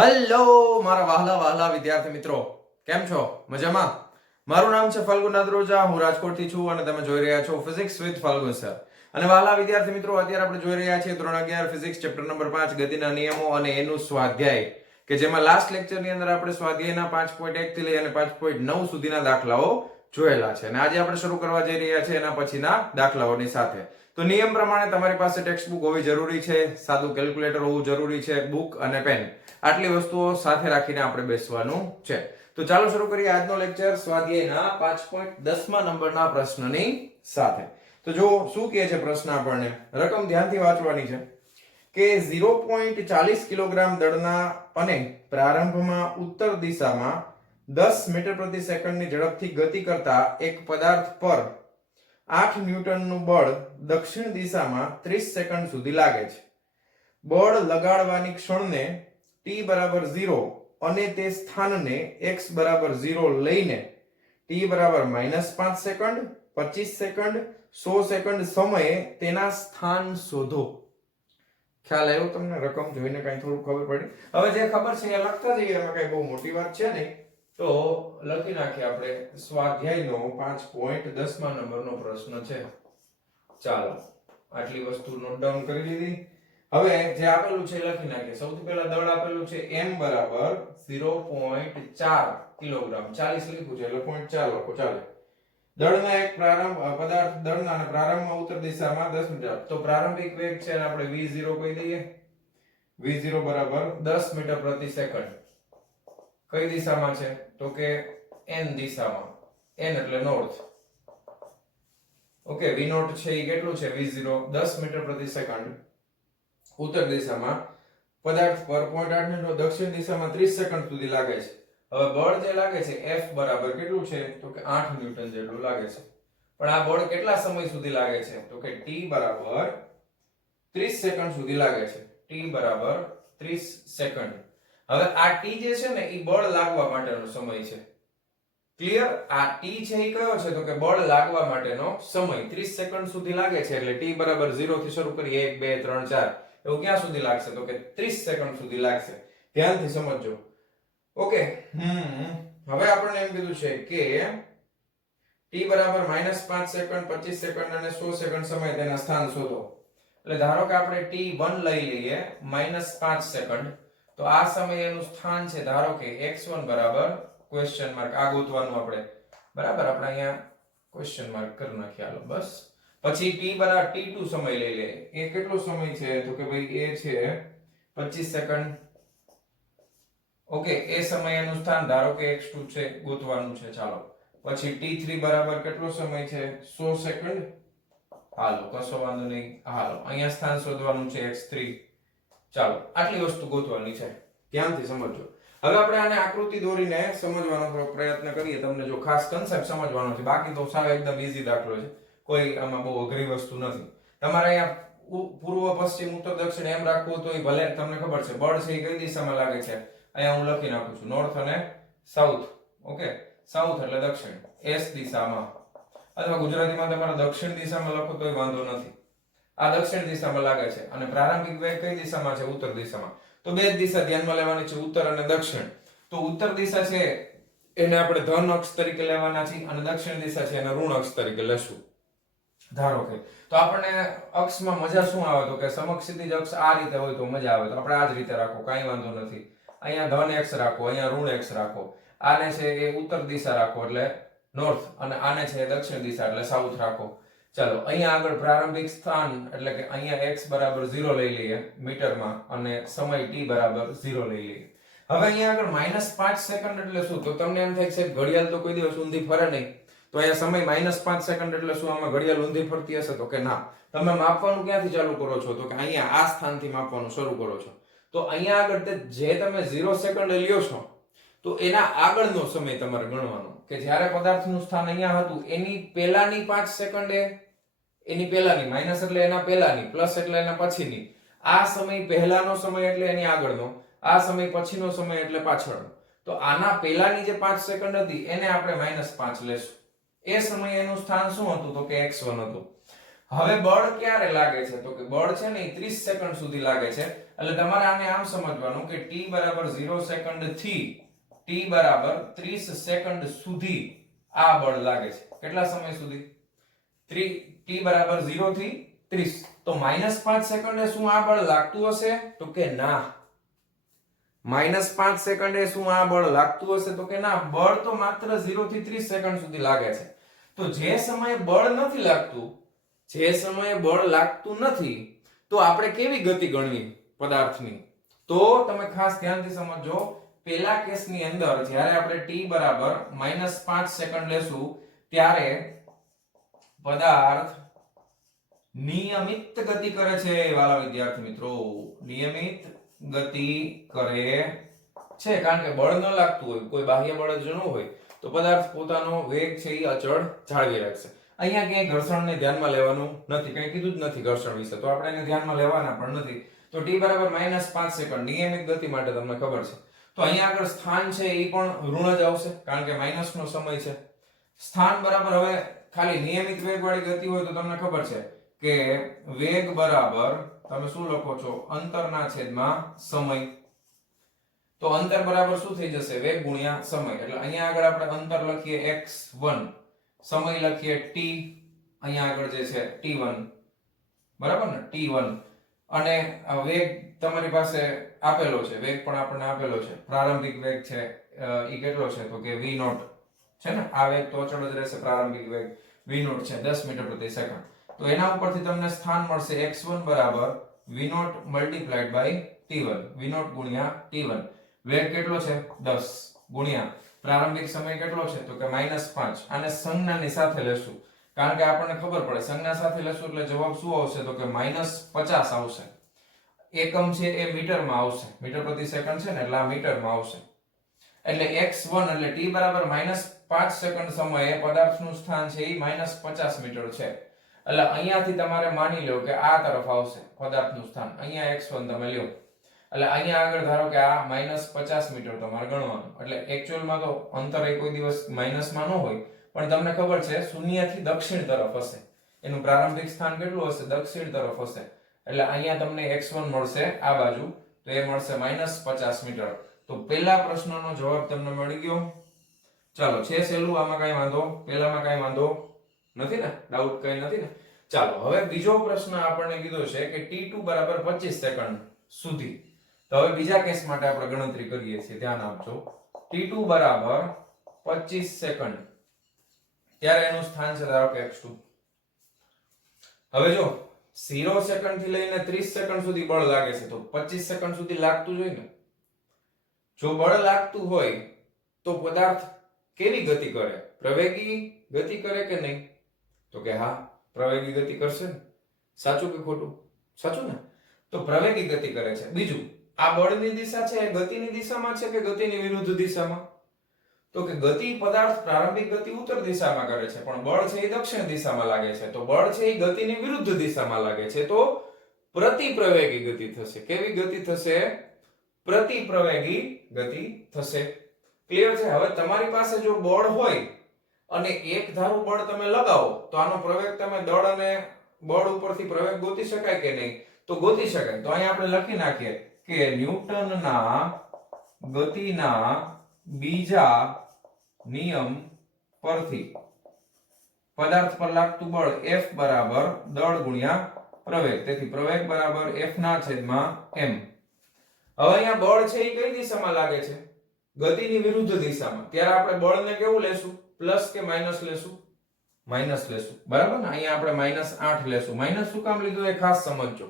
Hello મારા વહાલા વહાલા વિદ્યાર્થી મિત્રો, કેમ છો? મજામાં? મારું નામ છે ફલ્ગુન નાદરોજા, હું રાજકોટથી છું અને તમે જોઈ રહ્યા છો ફિઝિક્સ વિથ ફલ્ગુન સર. અને વહાલા વિદ્યાર્થી મિત્રો, અત્યારે આપણે જોઈ રહ્યા છીએ ધોરણ 11 ફિઝિક્સ ચેપ્ટર નંબર 5 ગતિના નિયમો અને એનું સ્વાધ્યાય, કે જેમાં લાસ્ટ લેક્ચરની અંદર આપણે સ્વાધ્યાયના 5.1 થી લઈ અને 5.9 સુધીના દાખલાઓ જોયેલા છે. અને આજે આપણે શરૂ કરવા જઈ રહ્યા છીએ એના પછીના દાખલાઓની સાથે. તો નિયમ પ્રમાણે તમારી પાસે ટેક્સ્ટ બુક હોવી જરૂરી છે, સાદું કેલ્ક્યુલેટર હોવું જરૂરી છે, બુક અને પેન, આટલી વસ્તુઓ સાથે રાખીને આપણે બેસવાનું છે. તો ચાલો શરૂ કરીએ આજનો લેક્ચર સ્વાધ્યાયના 5.10મા નંબરના પ્રશ્નની સાથે. તો જો શું કહે છે પ્રશ્ન, આપણને રકમ ધ્યાનથી વાંચવાની છે કે 0.40 કિલોગ્રામ દળના અને પ્રારંભમાં ઉત્તર દિશામાં 10 મીટર પ્રતિ સેકન્ડની ઝડપથી ગતિ કરતા એક પદાર્થ પર 8 ન્યૂટનનું બળ દક્ષિણ દિશામાં 30 સેકન્ડ સુધી લાગે છે. બળ લગાડવાની ક્ષણને t બરાબર 0 અને તે સ્થાનને x બરાબર 0 લઈને t બરાબર -5 સેકન્ડ, 25 સેકન્ડ, 100 સેકન્ડ સમયે તેના સ્થાન શોધો. ખ્યાલ આવ્યો તમને? રકમ જોઈને કઈ થોડું ખબર પડી? હવે જે ખબર છે એ લખતા જઈએ, એમાં કઈ બહુ મોટી વાત છે નહીં. તો લખી નાખીએ આપણે સ્વાધ્યાયનો 5.10મા નંબરનો પ્રશ્ન છે. ચાલો આટલી વસ્તુ નોટ ડાઉન કરી લીધી. હવે જે આપેલું છે એ લખી નાખીએ. સૌથી પહેલા દળ આપેલું છે m બરાબર 0.4 કિલોગ્રામ. 40 લખ્યું છે એટલે 0.4 લખો ચાલે. દળના એક પદાર્થ દળના અને પ્રારંભમાં ઉત્તર દિશામાં 10 મીટર. તો પ્રારંભિક વેગ છે અને આપણે v0 કહી દઈએ. v0 બરાબર 10 મીટર પ્રતિ સેકન્ડ. કઈ દિશામાં છે? તો કે n દિશામાં. n એટલે નોર્થ. ઓકે, v0 છે એ કેટલું છે? v0 10 મીટર પ્રતિ સેકન્ડ ઉત્તર દિશામાં પદાર્થ પર 0.8 નો દક્ષિણ દિશામાં 30 સેકન્ડ સુધી લાગે છે. હવે બળ જે લાગે છે F બરાબર કેટલું છે? તો કે 8 ન્યૂટન જેટલું લાગે છે. પણ આ બળ કેટલા સમય સુધી લાગે છે? તો કે t બરાબર 30 સેકન્ડ સુધી લાગે છે. t બરાબર 30 સેકન્ડ. હવે આ t જે છે ને એ બળ લાગવા માટેનો સમય છે. ક્લિયર? આ t છે એ કયો છે? તો કે બળ લાગવા માટેનો સમય 30 સેકન્ડ સુધી લાગે છે. એટલે t બરાબર 0 થી શરૂ કરી 1 2 3 4 એવું ક્યાં સુધી લાગશે? તો કે 30 સેકન્ડ સુધી લાગશે. ધ્યાનથી સમજજો. ઓકે, હવે આપણને એમ કીધું છે કે t બરાબર -5 સેકન્ડ, 25 સેકન્ડ અને 100 સેકન્ડ સમય તેના સ્થાન શોધો. એટલે ધારો કે આપણે t1 લઈ લઈએ -5 સેકન્ડ, તો આ સમયનું સ્થાન છે ધારો કે x1 બરાબર ક્વેશ્ચન માર્ક. આ ગોતવાનું આપણે, બરાબર? આપણે અહીંયા ક્વેશ્ચન માર્ક કરી નાખીએ. હાલો બસ. પછી t બરાબર t2 સમય લઈ લે. એ કેટલો સમય છે? તો કે ભાઈ એ છે 25 સેકન્ડ. ઓકે, એ સમયનું સ્થાન ધારો કે x2 છે, ગોતવાનું છે. ચાલો. પછી t3 બરાબર કેટલો સમય છે? 100 સેકન્ડ. હાલો, કશો વાંધો નહીં. હાલો, અહીંયા સ્થાન શોધવાનું છે x3. ચાલો, આટલી વસ્તુ ગોતવાની છે. ધ્યાનથી સમજજો. હવે આપણે આને આકૃતિ દોરીને સમજવાનો પ્રયત્ન કરીએ. તમને જો ખાસ કન્સેપ્ટ સમજવાનો છે, બાકી તો સાવ એકદમ ઈઝી દાખલો છે. કોઈ આમાં બહુ અઘરી વસ્તુ નથી. તમારે અહીંયા પૂર્વ, પશ્ચિમ, ઉત્તર, દક્ષિણ એમ રાખવું તો ભલે તમને ખબર છે. બળ છે એ કઈ દિશામાં લાગે છે? અહીંયા હું લખી નાખું છું નોર્થ અને સાઉથ. ઓકે, સાઉથ એટલે દક્ષિણ, એસ દિશામાં. અથવા ગુજરાતીમાં તમારે દક્ષિણ દિશામાં લખો તોય વાંધો નથી. આ દક્ષિણ દિશામાં લાગે છે. અને પ્રારંભિક વેગ કઈ દિશામાં છે? ઉત્તર દિશામાં. તો બે જ દિશા ધ્યાનમાં લેવાની છે, ઉત્તર અને દક્ષિણ. તો ઉત્તર દિશા છે એને આપણે ધન અક્ષ તરીકે લેવાના છે અને દક્ષિણ દિશા છે એને ઋણ અક્ષ તરીકે લેશું. ધારો કે તો આપણને અક્ષમાં મજા શું આવે? તો કે સમક્ષિતિજ અક્ષ આ રીતે હોય તો મજા આવે. તો આપણે આ જ રીતે રાખો, કાંઈ વાંધો નથી. અહીંયા ધન x રાખો, અહીંયા ઋણ x રાખો. આને છે એ ઉત્તર દિશા રાખો એટલે નોર્થ, અને આને છે દક્ષિણ દિશા એટલે સાઉથ રાખો. ચાલો, અહીંયા આગળ પ્રારંભિક સ્થાન એટલે કે અહીંયા x બરાબર 0 લઈ લઈએ મીટરમાં અને સમય t બરાબર 0 લઈ લઈએ. હવે અહીંયા આગળ -5 સેકન્ડ એટલે શું? તો તમને એમ થાય છે ઘડિયાળ તો કોઈ દિવસ ઊંધી ફરે નહીં. તો અહીંયા સમય -5 સેકન્ડ એટલે શું? આમાં ઘડિયાળ ઊંધી ફરતી હશે? તો કે ના. તમે માપવાનું ક્યાંથી ચાલુ કરો છો? તો કે અહીંયા આ સ્થાનથી માપવાનું શરૂ કરો છો. તો અહીંયા આગળ જે તમે 0 સેકન્ડ લ્યો છો તો એના આગળનો સમય તમારે ગણવાનો, કે જ્યારે પદાર્થનું સ્થાન અહીંયા હતું એની પહેલાની 5 સેકન્ડે, એની પહેલાની, માઈનસ એટલે એના પહેલાની, પ્લસ એટલે એના પછીની. આ સમય પહેલાનો સમય એટલે એની આગળનો, આ સમય પછીનો સમય એટલે પાછળનો. તો આના પહેલાની જે 5 સેકન્ડ હતી એને આપણે -5 લેશું. એ સમયે એનું સ્થાન શું હતું? તો કે x1 હતું. હવે બળ ક્યારે લાગે છે? તો કે બળ છે ને એ 30 સેકન્ડ સુધી લાગે છે. એટલે તમારે આને આમ સમજવાનું કે t બરાબર 0 સેકન્ડ થી t બરાબર 30 સેકન્ડ સુધી આ બળ લાગે છે. કેટલા સમય સુધી? t બરાબર 0 થી 30. તો -5 સેકન્ડે શું આ બળ લાગતું હશે? તો કે ના. -5 સેકન્ડે શું આ બળ લાગતું હશે? તો કે ના. બળ તો માત્ર 0 થી 30 સેકન્ડ સુધી લાગે છે. તો જે સમયે બળ નથી લાગતું, જે સમયે બળ લાગતું નથી, તો આપણે કેવી ગતિ ગણવી પદાર્થની? તો તમે ખાસ ધ્યાનથી સમજો. પેલા કેસની અંદર જ્યારે આપણે t બરાબર -5 સેકન્ડ લેશું ત્યારે પદાર્થ નિયમિત ગતિ કરે છે વાલા વિદ્યાર્થી મિત્રો. નિયમિત ગતિ કરે છે કારણ કે બળ ન લાગતું હોય, કોઈ બાહ્ય બળ જ ન હોય, તો પદાર્થ પોતાનો વેગ છે એ અચળ જાળવી રાખશે. અહીંયા ક્યાંય ઘર્ષણને ધ્યાનમાં લેવાનું નથી, કંઈ કીધું જ નથી ઘર્ષણ વિશે, તો આપણે એને ધ્યાનમાં લેવાના પણ નથી. તો t બરાબર -5 સેકન્ડ નિયમિત ગતિ માટે તમને ખબર છે. તો અહીંયા આગળ સ્થાન છે એ પણ ઋણ જ આવશે કારણ કે માઈનસ નો સમય છે. સ્થાન બરાબર હવે ખાલી નિયમિત વેગ વાળી ગતિ હોય તો તમને ખબર છે કે વેગ બરાબર તમે શું લખો છો? અંતરના છેદમાં સમય. તો અંતર બરાબર શું થઈ જશે? વેગ ગુણ્યા સમય. એટલે અહીંયા આગળ આપણે અંતર લખીએ x1, સમય લખીએ t, અહીંયા આગળ જે છે t1, બરાબર ને? t1. અને વેગ તમારી પાસે આપેલો છે, વેગ પણ આપણને આપેલો છે. પ્રારંભિક વેગ છે એ કેટલો છે? તો કે v0 છે ને. આ વેગ તો અચળ જ રહેશે. પ્રારંભિક વેગ v0 છે 10 મીટર પ્રતિ સેકન્ડ. તો એના ઉપરથી તમને સ્થાન મળશે x1 બરાબર v0 multiplied by t1, v0 ગુણ્યા t1. વેગ કેટલો છે? 10 ગુણ્યા પ્રારંભિક સમય કેટલો છે? તો કે -5. આને સંજ્ઞાની સાથે લેશું કારણ કે આપણને ખબર પડે. સંજ્ઞા સાથે લેશું એટલે જવાબ શું આવશે? તો કે -50 આવશે. એકમ છે એ મીટરમાં આવશે, મીટર પ્રતિ સેકન્ડ છે ને એટલે આ મીટરમાં આવશે. એટલે x1 એટલે t બરાબર -5 સેકન્ડ સમયે પદાર્થનું સ્થાન છે એ -50 મીટર છે. એટલે અહીંયાથી તમારે માની લો કે આ તરફ આવશે પદાર્થનું સ્થાન. અહીંયા x1 તમે લ્યો એટલે અહીંયા આગળ ધારો કે આ -50 મીટર તમારે ગણવાનું. એટલે એક્ચ્યુઅલમાં તો અંતર એ કોઈ દિવસ માઈનસમાં ન હોય, પણ તમને ખબર છે શૂન્યથી દક્ષિણ તરફ હશે. એનું પ્રારંભિક સ્થાન કેટલું હશે? દક્ષિણ તરફ હશે. એટલે અહીંયા તમને x1 મળશે આ બાજુ, તો એ મળશે -50 મીટર. તો પહેલા પ્રશ્નનો જવાબ તમને મળી ગયો. ચાલો, છે સહેલું, આમાં કઈ વાંધો? પહેલામાં કઈ વાંધો નથી ને? ડાઉટ કઈ નથી ને? ચાલો, હવે બીજો પ્રશ્ન આપણને કીધો છે કે t2 બરાબર 25 સેકન્ડ સુધી. તો હવે બીજા કેસ માટે આપણે ગણતરી કરીએ છીએ, ધ્યાન આપજો. t2 બરાબર 25 સેકન્ડ ત્યારે એનું સ્થાન છે ધારો કે x2. હવે જો 0 સેકન્ડ થી લઈને 30 સેકન્ડ સુધી બળ લાગે છે, તો 25 સેકન્ડ સુધી લાગતું જોઈએ ને. જો બળ લાગતું હોય તો પદાર્થ કેવી ગતિ કરે? પ્રવેગી ગતિ કરે કે નહીં? તો કે હા, પ્રવેગી ગતિ કરશે ને. સાચું કે ખોટું? સાચું ને. તો પ્રવેગી ગતિ કરે છે. બીજું, આ બળની દિશા છે એ ગતિની દિશામાં છે કે ગતિની વિરુદ્ધ દિશામાં? તો કે ગતિ પદાર્થ પ્રારંભિક ગતિ ઉત્તર દિશામાં કરે છે, પણ બળ છે એ દક્ષિણ દિશામાં લાગે છે. તો બળ છે એ ગતિની વિરુદ્ધ દિશામાં લાગે છે, તો પ્રતિપ્રવેગી ગતિ થશે. કેવી ગતિ થશે? પ્રતિપ્રવેગી ગતિ થશે. ક્લિયર છે? હવે તમારી પાસે જો બળ હોય અને એક ધારું બળ તમે લગાવો તો આનો પ્રવેગ તમે દળ અને બળ ઉપરથી પ્રવેગ ગોતી શકાય કે નહીં? તો ગોતી શકાય. તો અહીંયા આપણે લખી નાખીએ કે ન્યૂટનના ગતિના બીજા નિયમ પરથી પદાર્થ પર લાગતું બળ F બરાબર દળ ગુણ્યા પ્રવેગ. તેથી પ્રવેગ બરાબર F ના છેદમાં m. હવે અહીંયા બળ છે એ કઈ દિશામાં લાગે છે? ગતિની વિરુદ્ધ દિશામાં. ત્યારે આપણે બળને કેવું લેશું? પ્લસ કે માઈનસ લેશું? માઈનસ લેશું, બરાબર ને? અહીંયા આપણે -8 લેશું. માઈનસ શું કામ લીધું એ ખાસ સમજજો.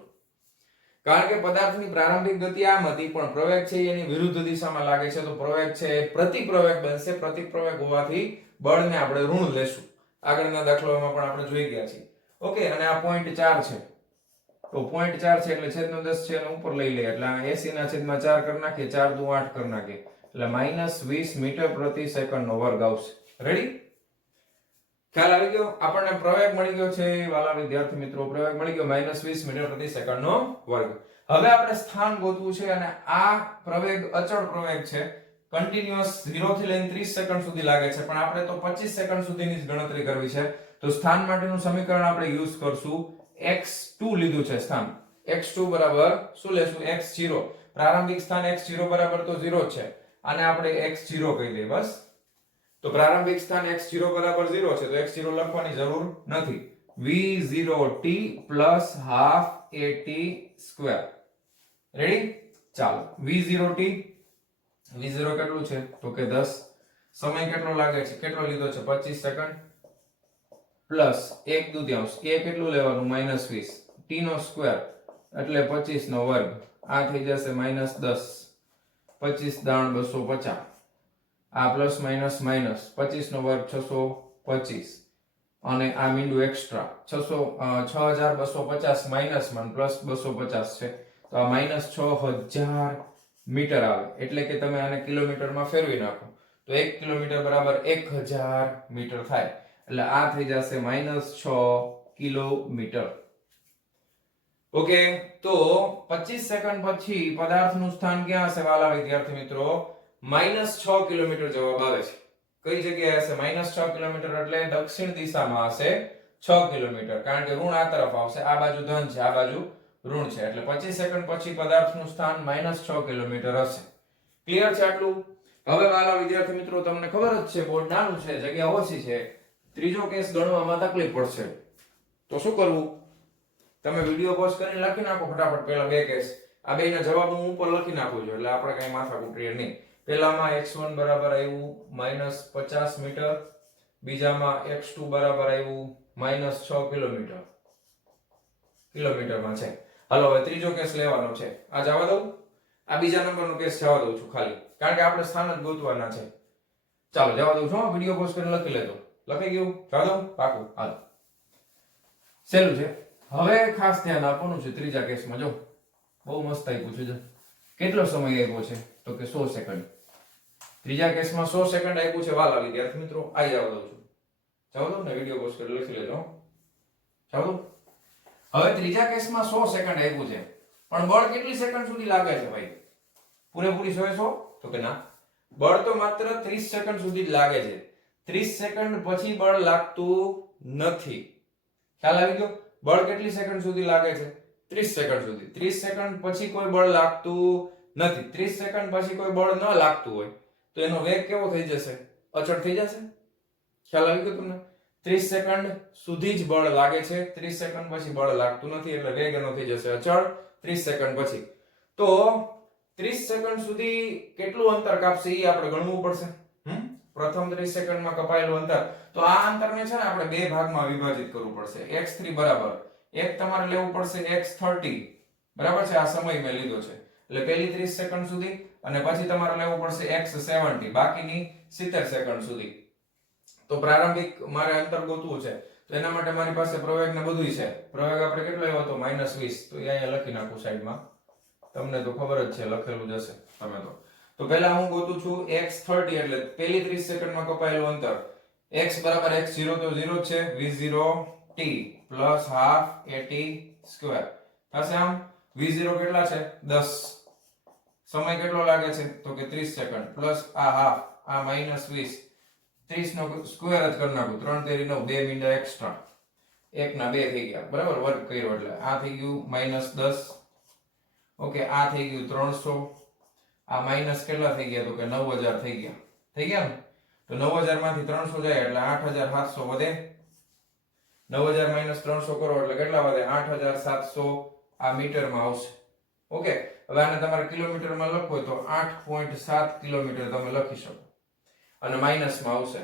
કારણ કે પદાર્થની પ્રારંભિક ગતિ આમ હતી, પણ પ્રવેગ છે એની વિરુદ્ધ દિશામાં લાગે છે, તો પ્રવેગ છે એ પ્રતિપ્રવેગ બનશે. પ્રતિપ્રવેગ હોવાથી બળને આપણે ઋણ લેશું. આગળના દાખલાઓમાં પણ આપણે જોઈ ગયા છીએ. ઓકે, અને આ પોઈન્ટ 4 છે. તો પોઈન્ટ 4 છે એટલે છેદનો 10 છે એને ઉપર લઈ લે એટલે આ 80 ના છેદમાં 4 કરી નાખીએ, 4 દુ 8 કરી નાખીએ એટલે -20 મીટર પ્રતિ સેકન્ડ નો વર્ગ આવશે. રેડી? ખ્યાલ આવી ગયો? આપણને પ્રવેગ મળી ગયો છે વાલા વિદ્યાર્થી મિત્રો. પ્રવેગ મળી ગયો -20 મીટર પ્રતિ સેકન્ડ નો વર્ગ. હવે આપણે સ્થાન ગોતવું છે અને આ પ્રવેગ અચળ પ્રવેગ છે. કન્ટિન્યુઅસ 0 થી લઈને 30 સેકન્ડ સુધી લાગે છે, પણ આપણે તો 25 સેકન્ડ સુધીની જ ગણતરી કરવી છે. તો સ્થાન માટેનું સમીકરણ આપણે યુઝ કરશું. x2 લીધું છે સ્થાન. x2 બરાબર શું લેશું x0 પ્રારંભિક સ્થાન x0 બરાબર તો 0 જ છે આને આપણે x0 કહી દઈએ બસ તો પ્રારંભિક સ્થાન x0 બરાબર 0 છે તો x0 લખવાની જરૂર નથી v0t plus half at square ready ચાલો v0t v0 કેટલું છે તો કે 10 સમય કેટલો લાગે છે કેટલો લીધો છે 25 સેકન્ડ પ્લસ 1/2 a કેટલું લેવાનું -20 t નો સ્ક્વેર એટલે 25 નો વર્ગ આ થઈ જશે -10 25 દાણ 250 આ પ્લસ માઈનસ માઈનસ 25 નો વર્ગ 625 અને આ મીંડું એક્સ્ટ્રા 6250 માઈનસ 1 પ્લસ 250 છે તો આ -6000 મીટર આવે એટલે કે તમે આને કિલોમીટરમાં ફેરવી નાખો તો 1 કિલોમીટર બરાબર 1000 મીટર થાય એટલે આ થઈ જશે -6 કિલોમીટર ઓકે તો 25 સેકન્ડ પછી પદાર્થનું સ્થાન ક્યાં હશે વાલા વિદ્યાર્થી મિત્રો -6 કિલોમીટર જવાબ આવે છે કઈ જગ્યાએ હશે -6 કિલોમીટર એટલે દક્ષિણ દિશામાં હશે 6 કિલોમીટર કારણ કે ઋણ આ તરફ આવશે આ બાજુ ધન છે આ બાજુ ઋણ છે એટલે 25 સેકન્ડ પછી પદાર્થનું સ્થાન -6 કિલોમીટર હશે ક્લિયર છે આટલું હવે વાલા વિદ્યાર્થી મિત્રો તમને ખબર જ છે બોર્ડ નાનું છે જગ્યા ઓછી છે ત્રીજો કેસ ગણવામાં તકલીફ પડશે તો શું કરવું તમે વિડિયો પોઝ કરીને લખી નાખો ફટાફટ પહેલા બે કેસ આ બેના જવાબ હું ઉપર લખી નાખું છું એટલે આપણે કઈ માથાકૂટ રહે નહીં પહેલામાં x1 બરાબર આવ્યું -50 મીટર બીજામાં x2 બરાબર આવ્યું -6 કિલોમીટરમાં છે હાલો હવે ત્રીજો કેસ લેવાનો છે આ જવા દઉં આ બીજા નંબરનો કેસ જવા દઉં છું ખાલી કારણ કે આપણે સ્થાન જ ગોતવાના છે ચાલો જવા દઉં છું વિડિયો પોઝ કરીને લખી લેજો લખાઈ ગયું જવા દઉં પાકું હાલો સહેલું છે હવે ખાસ ધ્યાન આપવાનું છે ત્રીજા કેસમાં જો બહુ મસ્ત આપ્યું છે જો કેટલો સમય આપ્યો છે તો કે 100 સેકન્ડ ત્રીજા કેસમાં 100 સેકન્ડ આપ્યું છે વાલા વિદ્યાર્થી મિત્રો આઈ જવા દઉં છું જવા દઉં ને વિડિયો પોઝ કરી લખી લેજો જવા દઉં હવે ત્રીજા કેસમાં 100 સેકન્ડ આપ્યું છે પણ બળ કેટલી સેકન્ડ સુધી લાગે છે ભાઈ પૂરેપૂરી 100 તો કે ના બળ તો માત્ર 30 સેકન્ડ સુધી જ લાગે છે 30 સેકન્ડ પછી બળ લાગતું નથી ખ્યાલ આવી ગયો બળ કેટલી સેકન્ડ સુધી લાગે છે 30 સેકન્ડ સુધી 30 સેકન્ડ પછી કોઈ બળ લાગતું નથી 30 સેકન્ડ પછી કોઈ બળ ન લાગતું હોય તો એનો વેગ કેવો થઈ જશે અચળ થઈ જશે ખ્યાલ આવી ગયો તમને 30 સેકન્ડ સુધી જ બળ લાગે છે 30 સેકન્ડ પછી બળ લાગતું નથી એટલે વેગ એનો થઈ જશે અચળ 30 સેકન્ડ પછી તો 30 સેકન્ડ સુધી કેટલું અંતર કાપશે એ આપણે ગણવું પડશે પ્રથમ 30 સેકન્ડમાં કપાયેલું અંતર તો આ અંતરને છે ને આપણે બે ભાગમાં વિભાજિત કરવું પડશે x3 બરાબર એક તમારે લેવું પડશે x30 બરાબર છે આ સમય મેં લીધો છે એટલે પહેલી 30 સેકન્ડ સુધી અને પછી તમારે લેવું પડશે x70 બાકીની 70 સેકન્ડ સુધી તો પ્રારંભિક મારે અંતર ગોતવું છે તો એના માટે મારી પાસે પ્રવેગ ને બધું છે પ્રવેગ આપણે કેટલો આવ્યો હતો -20 તો એ અહીંયા લખી નાખું સાઈડમાં તમને તો ખબર જ છે લખેલું જ હશે તમે તો પહેલા હું ગોતું છું x30 એટલે પહેલી 30 સેકન્ડમાં કપાયેલું અંતર x બરાબર x0 તો 0 છે v0t plus half at square થશે આમ v0 કેટલા છે 10 સમય કેટલો લાગે છે તો કે 30 સેકન્ડ પ્લસ આ હાફ આ -20 30 નો સ્ક્વેર જ કરી નાખું 3 તેરી 9 2 મીંડા એક્સ્ટ્રા 1 ના 2 થઈ ગયા બરાબર વર્ગ કર્યો એટલે આ થઈ ગયું -10 ઓકે આ થઈ ગયું 300 આ માઈનસ કેટલા થઈ ગયા તો કે 9000 થઈ ગયા ને તો 9000 માંથી 300 જાય એટલે 8700 વધે 9000 - 300 કરો એટલે કેટલા વધે 8700 આ મીટરમાં આવશે ઓકે હવે આને તમારે કિલોમીટરમાં લખવું હોય તો 8.7 કિલોમીટર તમે લખી શકો અને માઈનસમાં આવશે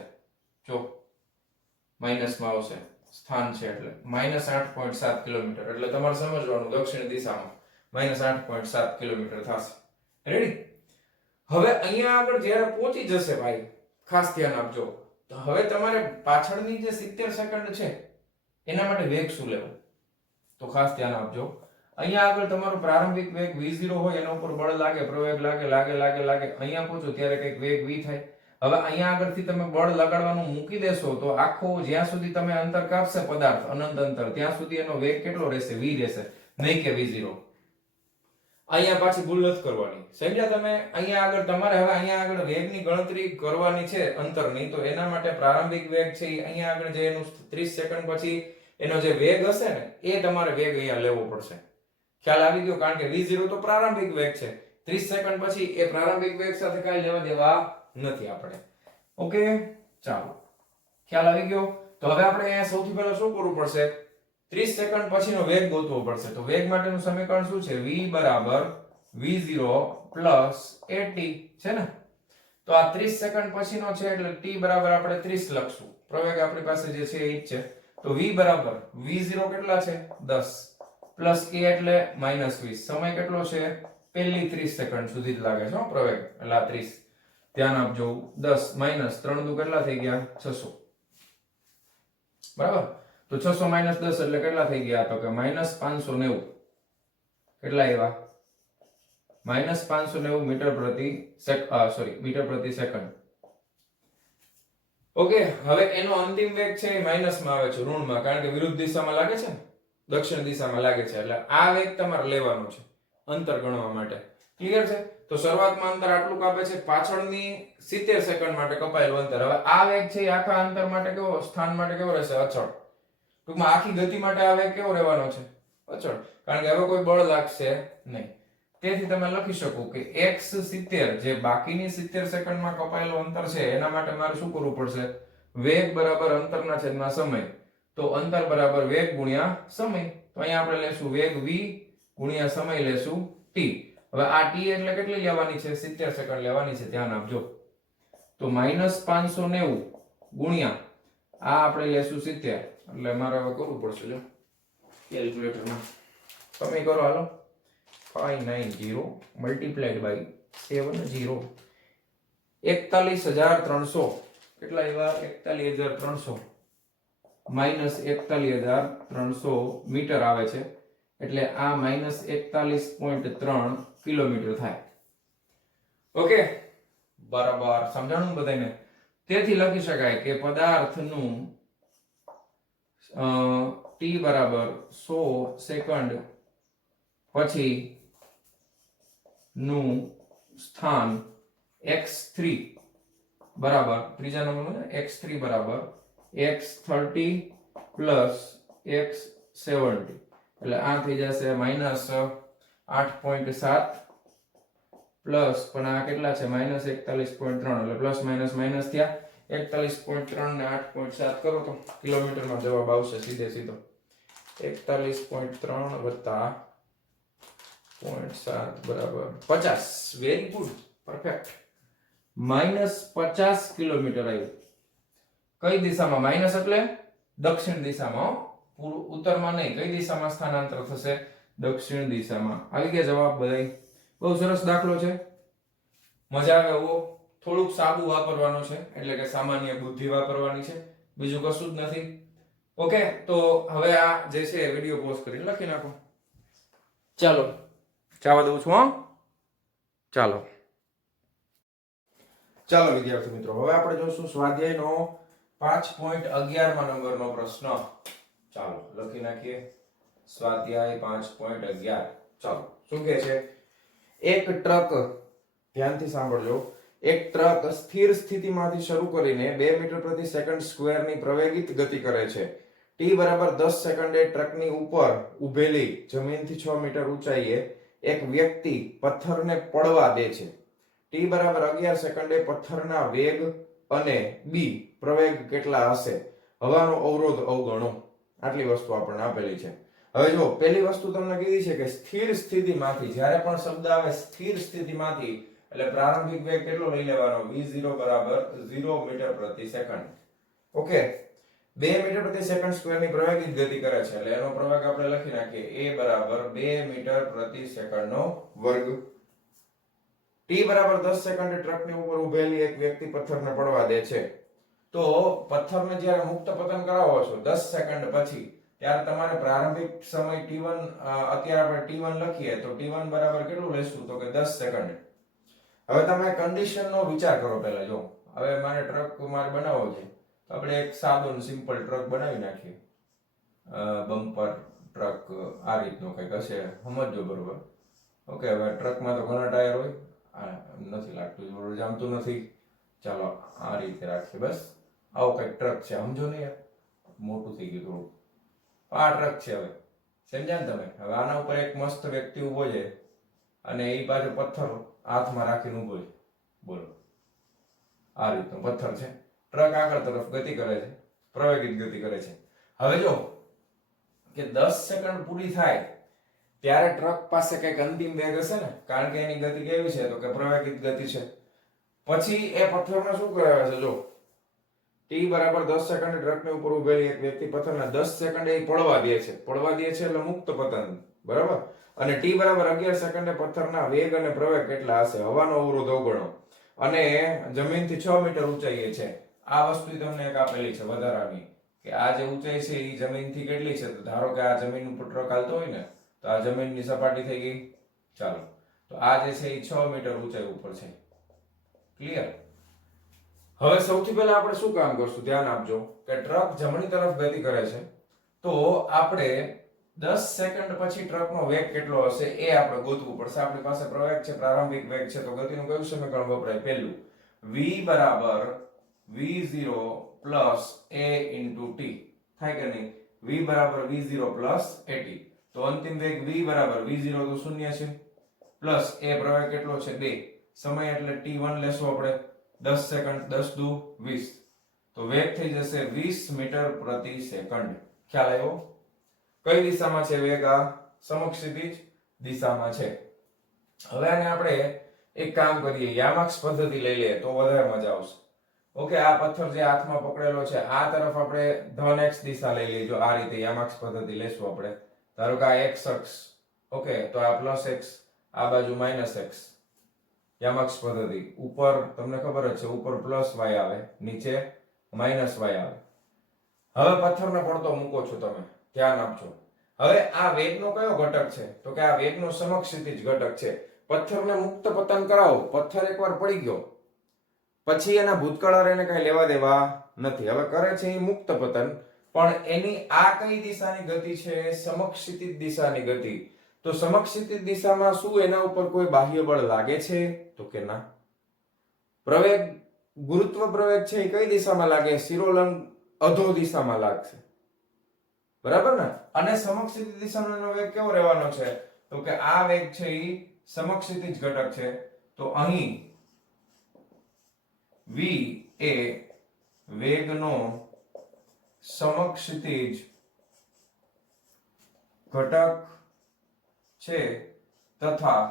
જો માઈનસમાં આવશે સ્થાન છે એટલે -8.7 કિલોમીટર એટલે તમારે સમજવાનું દક્ષિણ દિશામાં -8.7 કિલોમીટર થશે રેડી હવે અહીંયા આગળ જ્યારે પહોંચી જશે ભાઈ ખાસ ધ્યાન આપજો તો હવે તમારે પાછળની જે 70 સેકન્ડ છે એના માટે વેગ શું લેવો તો ખાસ ધ્યાન આપજો અહીંયા આગળ તમારો પ્રારંભિક વેગ v0 હોય એના ઉપર બળ લાગે પ્રવેગ લાગે અહીંયા પહોંચો ત્યારે કંઈક વેગ v થાય હવે અહીંયા આગળથી તમે બળ લગાડવાનું મૂકી દેશો તો આખો જ્યાં સુધી તમે અંતર કાપશે પદાર્થ અનંત અંતર ત્યાં સુધી એનો વેગ કેટલો રહેશે v રહેશે નહીં કે v0 અહીંયા પાછી ભૂલ નથી કરવાની સમજ્યા તમે અહીંયા આગળ તમારે હવે અહીંયા આગળ વેગની ગણતરી કરવાની છે અંતરની તો એના માટે પ્રારંભિક વેગ છે અહીંયા આગળ જે એનું 30 સેકન્ડ પછી એનો જે વેગ હશે ને એ તમારે વેગ અહીંયા લેવો પડશે ખ્યાલ આવી ગયો? કારણ કે v0 તો પ્રારંભિક વેગ છે, 30 સેકન્ડ પછી એ પ્રારંભિક વેગ સાથે કાંઈ લેવા દેવા નથી આપણે. ઓકે, ચાલો, ખ્યાલ આવી ગયો? તો હવે આપણે અહીંયા સૌથી પહેલા શું કરવું પડશે? 30 સેકન્ડ પછીનો વેગ ગોતવો પડશે. તો વેગ માટેનું સમીકરણ શું છે? v બરાબર v0 પ્લસ at છે ને? તો આ 30 સેકન્ડ પછીનો છે એટલે t બરાબર આપણે 30 લખશું. પ્રવેગ આપણી પાસે જે છે એ જ છે. તો v બરાબર v0 કેટલા છે? 10 પ્લસ a એટલે -20. સમય કેટલો છે? પહેલી 30 સેકન્ડ સુધી જ લાગે છે પ્રવેગ, એટલે આ 30. ધ્યાન આપજો. 10 માઈનસ 3 દુ કેટલા થઈ ગયા? 600. બરાબર? તો 600 માઈનસ 10 એટલે કેટલા થઈ ગયા? તો કે -590. કેટલા આવ્યા? -590 મીટર પ્રતિ સેકન્ડ. ઓકે, હવે એનો અંતિમ વેગ છે એ માઈનસમાં આવે છે, ઋણમાં, કારણ કે વિરુદ્ધ દિશામાં લાગે છે ને, દક્ષિણ દિશામાં લાગે છે. એટલે આ વેગ તમારે લેવાનો છે અંતર ગણવા માટે. ક્લિયર છે? તો શરૂઆતમાં અંતર આટલું કાપે છે, પાછળની 70 સેકન્ડ માટે કપાયેલું અંતર. હવે આ વેગ છે એ આખા અંતર માટે કેવો, સ્થાન માટે કેવો રહેશે? અચળ. ટૂંકમાં આખી ગતિ માટે આ વેગ કેવો રહેવાનો છે? અચળ. કારણ કે હવે કોઈ બળ લાગશે નહીં. તેથી તમે લખી શકો કે x 70 જે બાકીની 70 સેકન્ડમાં કપાયેલું અંતર છે એના માટે મારે શું કરવું પડશે? વેગ બરાબર અંતરના છેદમાં સમય. તો અંતર બરાબર વેગ ગુણ્યા સમય. તો અહીંયા આપણે લેશું વેગ v ગુણ્યા સમય લેશું t. હવે આ t એટલે કેટલી લેવાની છે? 70 સેકન્ડ લેવાની છે, ધ્યાન આપજો. તો -590 ગુણ્યા આ આપણે લેશું 70. એટલે મારે હવે કરવું પડશે, જો કેલ્ક્યુલેટરમાં તમે કરો, હાલો. 590 multiplied by 70, 41300. કેટલા આવ્યા? 41300 માઈનસ 41300 મીટર આવે છે, એટલે આ -41.3 કિલોમીટર થાય. ઓકે, બરાબર સમજાણું બધાને? તેથી લખી શકાય કે પદાર્થનું t બરાબર 100 સેકન્ડ પછી નું સ્થાન x3 બરાબર, ત્રીજા નંબરનું x3 બરાબર x30 પ્લસ x70. એટલે આ થઈ જશે -8.7 પ્લસ, પણ આ કેટલા છે? -41.3. એટલે પ્લસ માઇનસ માઇનસ થયા. 41.3 ને 8.7 કરો તો કિલોમીટરમાં જવાબ આવશે સીધે સીધો. 41.3 વત્તા 0.7 બરાબર 50. Very good, perfect. -50 કિલોમીટર આવ્યું. કઈ દિશામાં? માઇનસ એટલે દક્ષિણ દિશામાં, પૂર્વ ઉત્તરમાં નહીં. કઈ દિશામાં સ્થાનાંતર થશે? દક્ષિણ દિશામાં. આવી ગયા જવાબ બધાય? બહુ સરસ દાખલો છે, મજા આવે એવો. થોડુંક સાબુ વાપરવાનું છે, એટલે કે સામાન્ય બુદ્ધિ વાપરવાની છે, બીજું કશું જ નથી. ઓકે, તો હવે આ જે છે વિડિયો પોઝ કરીને લખી નાખો. ચાલો, જવા દઉં છું. ચાલો વિદ્યાર્થી મિત્રો, હવે આપણે જોશું સ્વાધ્યાયનો 5.11 નંબરનો પ્રશ્ન. ચાલો લખી નાખીએ. સ્વાધ્યાય 5.11. ચાલો, શું કહે છે? એક ટ્રક, ધ્યાનથી સાંભળજો, એક ટ્રક સ્થિર સ્થિતિમાંથી શરૂ કરીને 2 મીટર પ્રતિ સેકન્ડ સ્ક્વેરની પ્રવેગિત ગતિ કરે છે. t બરાબર 10 સેકન્ડે ટ્રકની ઉપર ઊભેલી જમીનથી 6 મીટર ઊંચાઈએ એક વ્યક્તિ પથ્થરને પડવા દે છે. t બરાબર 11 સેકન્ડે પથ્થરના વેગ અને b પ્રવેગ કેટલા હશે? હવાનો અવરોધ અવગણો. આટલી વસ્તુ આપણને આપેલી છે. હવે જો પહેલી વસ્તુ તમને કીધી છે કે સ્થિર સ્થિતિમાંથી, જ્યારે પણ શબ્દ આવે સ્થિર સ્થિતિમાંથી, એટલે પ્રારંભિક વેગ કેટલો લઈ લેવાનો? v0 બરાબર 0 મીટર પ્રતિ સેકન્ડ. ઓકે, 2 મીટર પ્રતિ સેકન્ડ સ્ક્વેરની પ્રવેગિત ગતિ કરે છે, એટલે એનો પ્રવેગ આપણે લખી નાખીએ a બરાબર 2 મીટર પ્રતિ સેકન્ડનો વર્ગ. t બરાબર 10 સેકન્ડે ટ્રકની ઉપર ઊભેલી એક વ્યક્તિ પથ્થરને પડવા દે છે. તો પથ્થરને જ્યારે મુક્ત પતન કરાવો છો 10 સેકન્ડ પછી, ત્યારે તમારે પ્રારંભિક સમય t1, અત્યારે આપણે t1 લખીએ તો t1 બરાબર કેટલું લેશું? તો કે 10 સેકન્ડ. હવે તમે કન્ડિશનનો વિચાર કરો પહેલા. જો હવે મારે ટ્રક બનાવવો છે, તો આપણે એક સાદો સિમ્પલ ટ્રક બનાવી નાખીએ. બમ્પર ટ્રક આ રીતનો કંઈક હશે, સમજજો બરોબર. ઓકે, હવે ટ્રકમાં તો ઘણા ટાયર હોય, નથી લાગતું, બરોબર જામતું નથી. ચાલો આ રીતે રાખીએ. બસ આવો કંઈક ટ્રક છે, સમજો ને યાર, મોટું થઈ ગયું થોડું. આ ટ્રક છે. હવે સમજ્યા ને તમે? હવે આના ઉપર એક મસ્ત વ્યક્તિ ઉભો છે અને એ બાજુ પથ્થર હાથમાં રાખીને ઉભો છે. બોલો, આ રીતનો પથ્થર છે. ટ્રક આગળ તરફ ગતિ કરે છે, પ્રવેગિત ગતિ કરે છે. હવે જો કે 10 સેકન્ડ પૂરી થાય ત્યારે ટ્રક પાસે કઈક અંતિમ વેગ હશે ને, કારણ કે એની ગતિ કેવી છે તો કે પ્રવેગિત ગતિ છે. પછી એ પથ્થરને શું કરાવે છે? જો t બરાબર 10 સેકન્ડ ટ્રકની ઉપર ઉભેલી એક વ્યક્તિ પથ્થરને 10 સેકન્ડ એ પડવા દે છે. પડવા દે છે એટલે મુક્ત પતન, બરાબર. અને t બરાબર 11 સેકન્ડે પથ્થરના વેગ અને પ્રવેગ કેટલા હશે? હવાનો અવરોધ અવગણો અને જમીનથી 6 મીટર ઊંચાઈએ છે. આ વસ્તુ તમને એક આપેલી છે વધારાની, કે આ જે ઊંચાઈ છે એ જમીનથી કેટલી છે? તો ધારો કે આ જમીન ઉપર ટ્રક હાલતો હોય ને, તો આ જમીનની સપાટી થઈ ગઈ. ચાલો, તો આ જે છે એ 6 મીટર ઊંચાઈ ઉપર છે. ક્લિયર? હવે સૌથી પહેલા આપણે શું કામ કરશું? ધ્યાન આપજો કે ટ્રક જમણી તરફ ગતિ કરે છે, તો આપણે 10 સેકન્ડ પછી ટ્રકનો વેગ કેટલો હશે એ આપણે ગોતવું પડશે. આપણી પાસે પ્રવેગ છે, પ્રારંભિક વેગ છે, તો ગતિનું કયું સમીકરણ વપરાય? પહેલું, v બરાબર v0 plus a into t. થાય કે નહીં? v બરાબર v0 પ્લસ at. તો અંતિમ વેગ v બરાબર v0 તો શૂન્ય છે, પ્લસ a પ્રવેગ કેટલો છે? 2. સમય એટલે t1 લેશું આપણે, 10 સેકન્ડ, 10 દુ 20. તો વેગ થઈ જશે 20 મીટર પ્રતિ સેકન્ડ. ખ્યાલ આવ્યો? કઈ દિશામાં છે વેગ? આ સમક્ષિતિજ દિશામાં છે. હવે આને આપણે એક કામ કરીએ, યામાક્ષ પદ્ધતિ લઈ લઈએ તો વધારે મજા આવશે. ઓકે, આ પથ્થર જે હાથમાં પકડેલો છે આ તરફ આપણે ધન x દિશા લઈ લઈએ. જો આ રીતે યામાક્ષ પદ્ધતિ લેશું આપણે. ધારો કે આ x અક્ષ, ઓકે, તો આ પ્લસ x, આ બાજુ માઈનસ x. યામાક્ષ પદ્ધતિ ઉપર તમને ખબર જ છે, ઉપર પ્લસ y આવે, નીચે માઈનસ y આવે. હવે પથ્થરને પડતો મૂકો છો તમે, ધ્યાન આપજો. હવે આ વેગનો કયો ઘટક છે? તો કે આ વેગનો સમક્ષિતિજ ઘટક છે. પથ્થરને મુક્ત પતન કરાવો, પથ્થર એકવાર પડી ગયો પછી એના ભૂતકાળ એને કઈ લેવા દેવા નથી. હવે કરે છે એ મુક્ત પતન, પણ એની આ કઈ દિશાની ગતિ છે? સમક્ષિતિજ દિશાની ગતિ. તો સમક્ષિતિજ દિશામાં શું એના ઉપર કોઈ બાહ્ય બળ લાગે છે? તો કે ના. પ્રવેગ, ગુરુત્વ પ્રવેગ છે એ કઈ દિશામાં લાગે? શિરોલંબ અધો દિશામાં લાગશે, બરાબર ને? અને સમક્ષિતિજ દિશાનો વેગ કેવો રહેવાનો છે? તો કે આ વેગ છે એ સમક્ષિતિજ ઘટક છે. તો અહીં v એ વેગનો સમક્ષિતિજ ઘટક છે તથા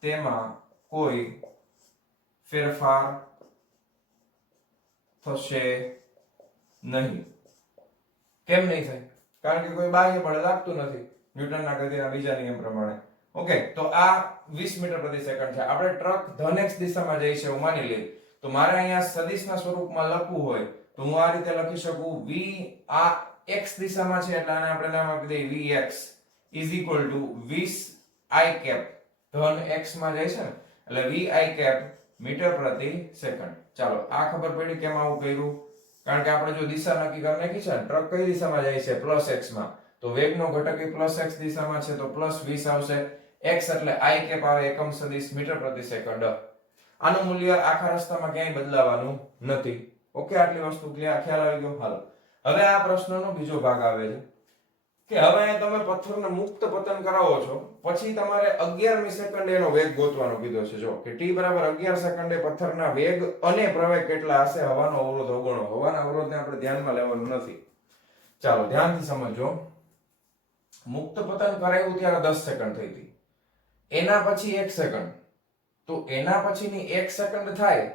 તેમાં કોઈ ફેરફાર થશે નહીં. કેમ નહીં થાય? કારણ કે કોઈ બાહ્ય બળ લાગતું નથી ન્યૂટનના ગતિના બીજા નિયમ પ્રમાણે. ઓકે, તો આ 20 મીટર પ્રતિ સેકન્ડ છે. આપણે ટ્રક ધન x દિશામાં જાય છે એવું માની લઈએ, તો મારે અહીંયા સદિશના સ્વરૂપમાં લખવું હોય તો હું આ રીતે લખી શકું, v આ x દિશામાં છે એટલે આને આપણે નામ આપી દઈએ vx is equal to 20 i cap. ધન x માં જાય છે ને એટલે v i cap મીટર પ્રતિ સેકન્ડ. ચાલો, આ ખબર પડી કેમ આવું કર્યું? કારણ કે આપણે જો દિશા નક્કી કરી નાખી છે, ટ્રક કઈ દિશામાં જાય છે? પ્લસ x માં. તો વેગનો ઘટક એ પ્લસ x દિશામાં છે, તો પ્લસ 20 આવશે. x એટલે i cap આવે, એકમ સદિશ મીટર પ્રતિ સેકન્ડ. આનું મૂલ્ય આખા રસ્તામાં ક્યાંય બદલાવાનું નથી. ઓકે, આટલી વસ્તુ ખ્યાલ આવી ગયો? હાલો, હવે આ પ્રશ્નનો બીજો ભાગ આવે છે કે હવે તમે પથ્થરને મુક્ત પતન કરાવો છો, પછી તમારે 11મી સેકન્ડે એનો વેગ ગોતવાનો કીધો છે. જો કે t બરાબર 11 સેકન્ડે પથ્થરના વેગ અને પ્રવેગ કેટલા હશે? હવાનો અવરોધ અવગણો. હવાના અવરોધને આપણે ધ્યાનમાં લેવાનું નથી. ચાલો, ધ્યાનથી સમજો. મુક્ત પતન કરાયું ત્યારે 10 સેકન્ડ થઈ હતી, એના પછી 1 સેકન્ડ, તો એના પછીની 1 સેકન્ડ થાય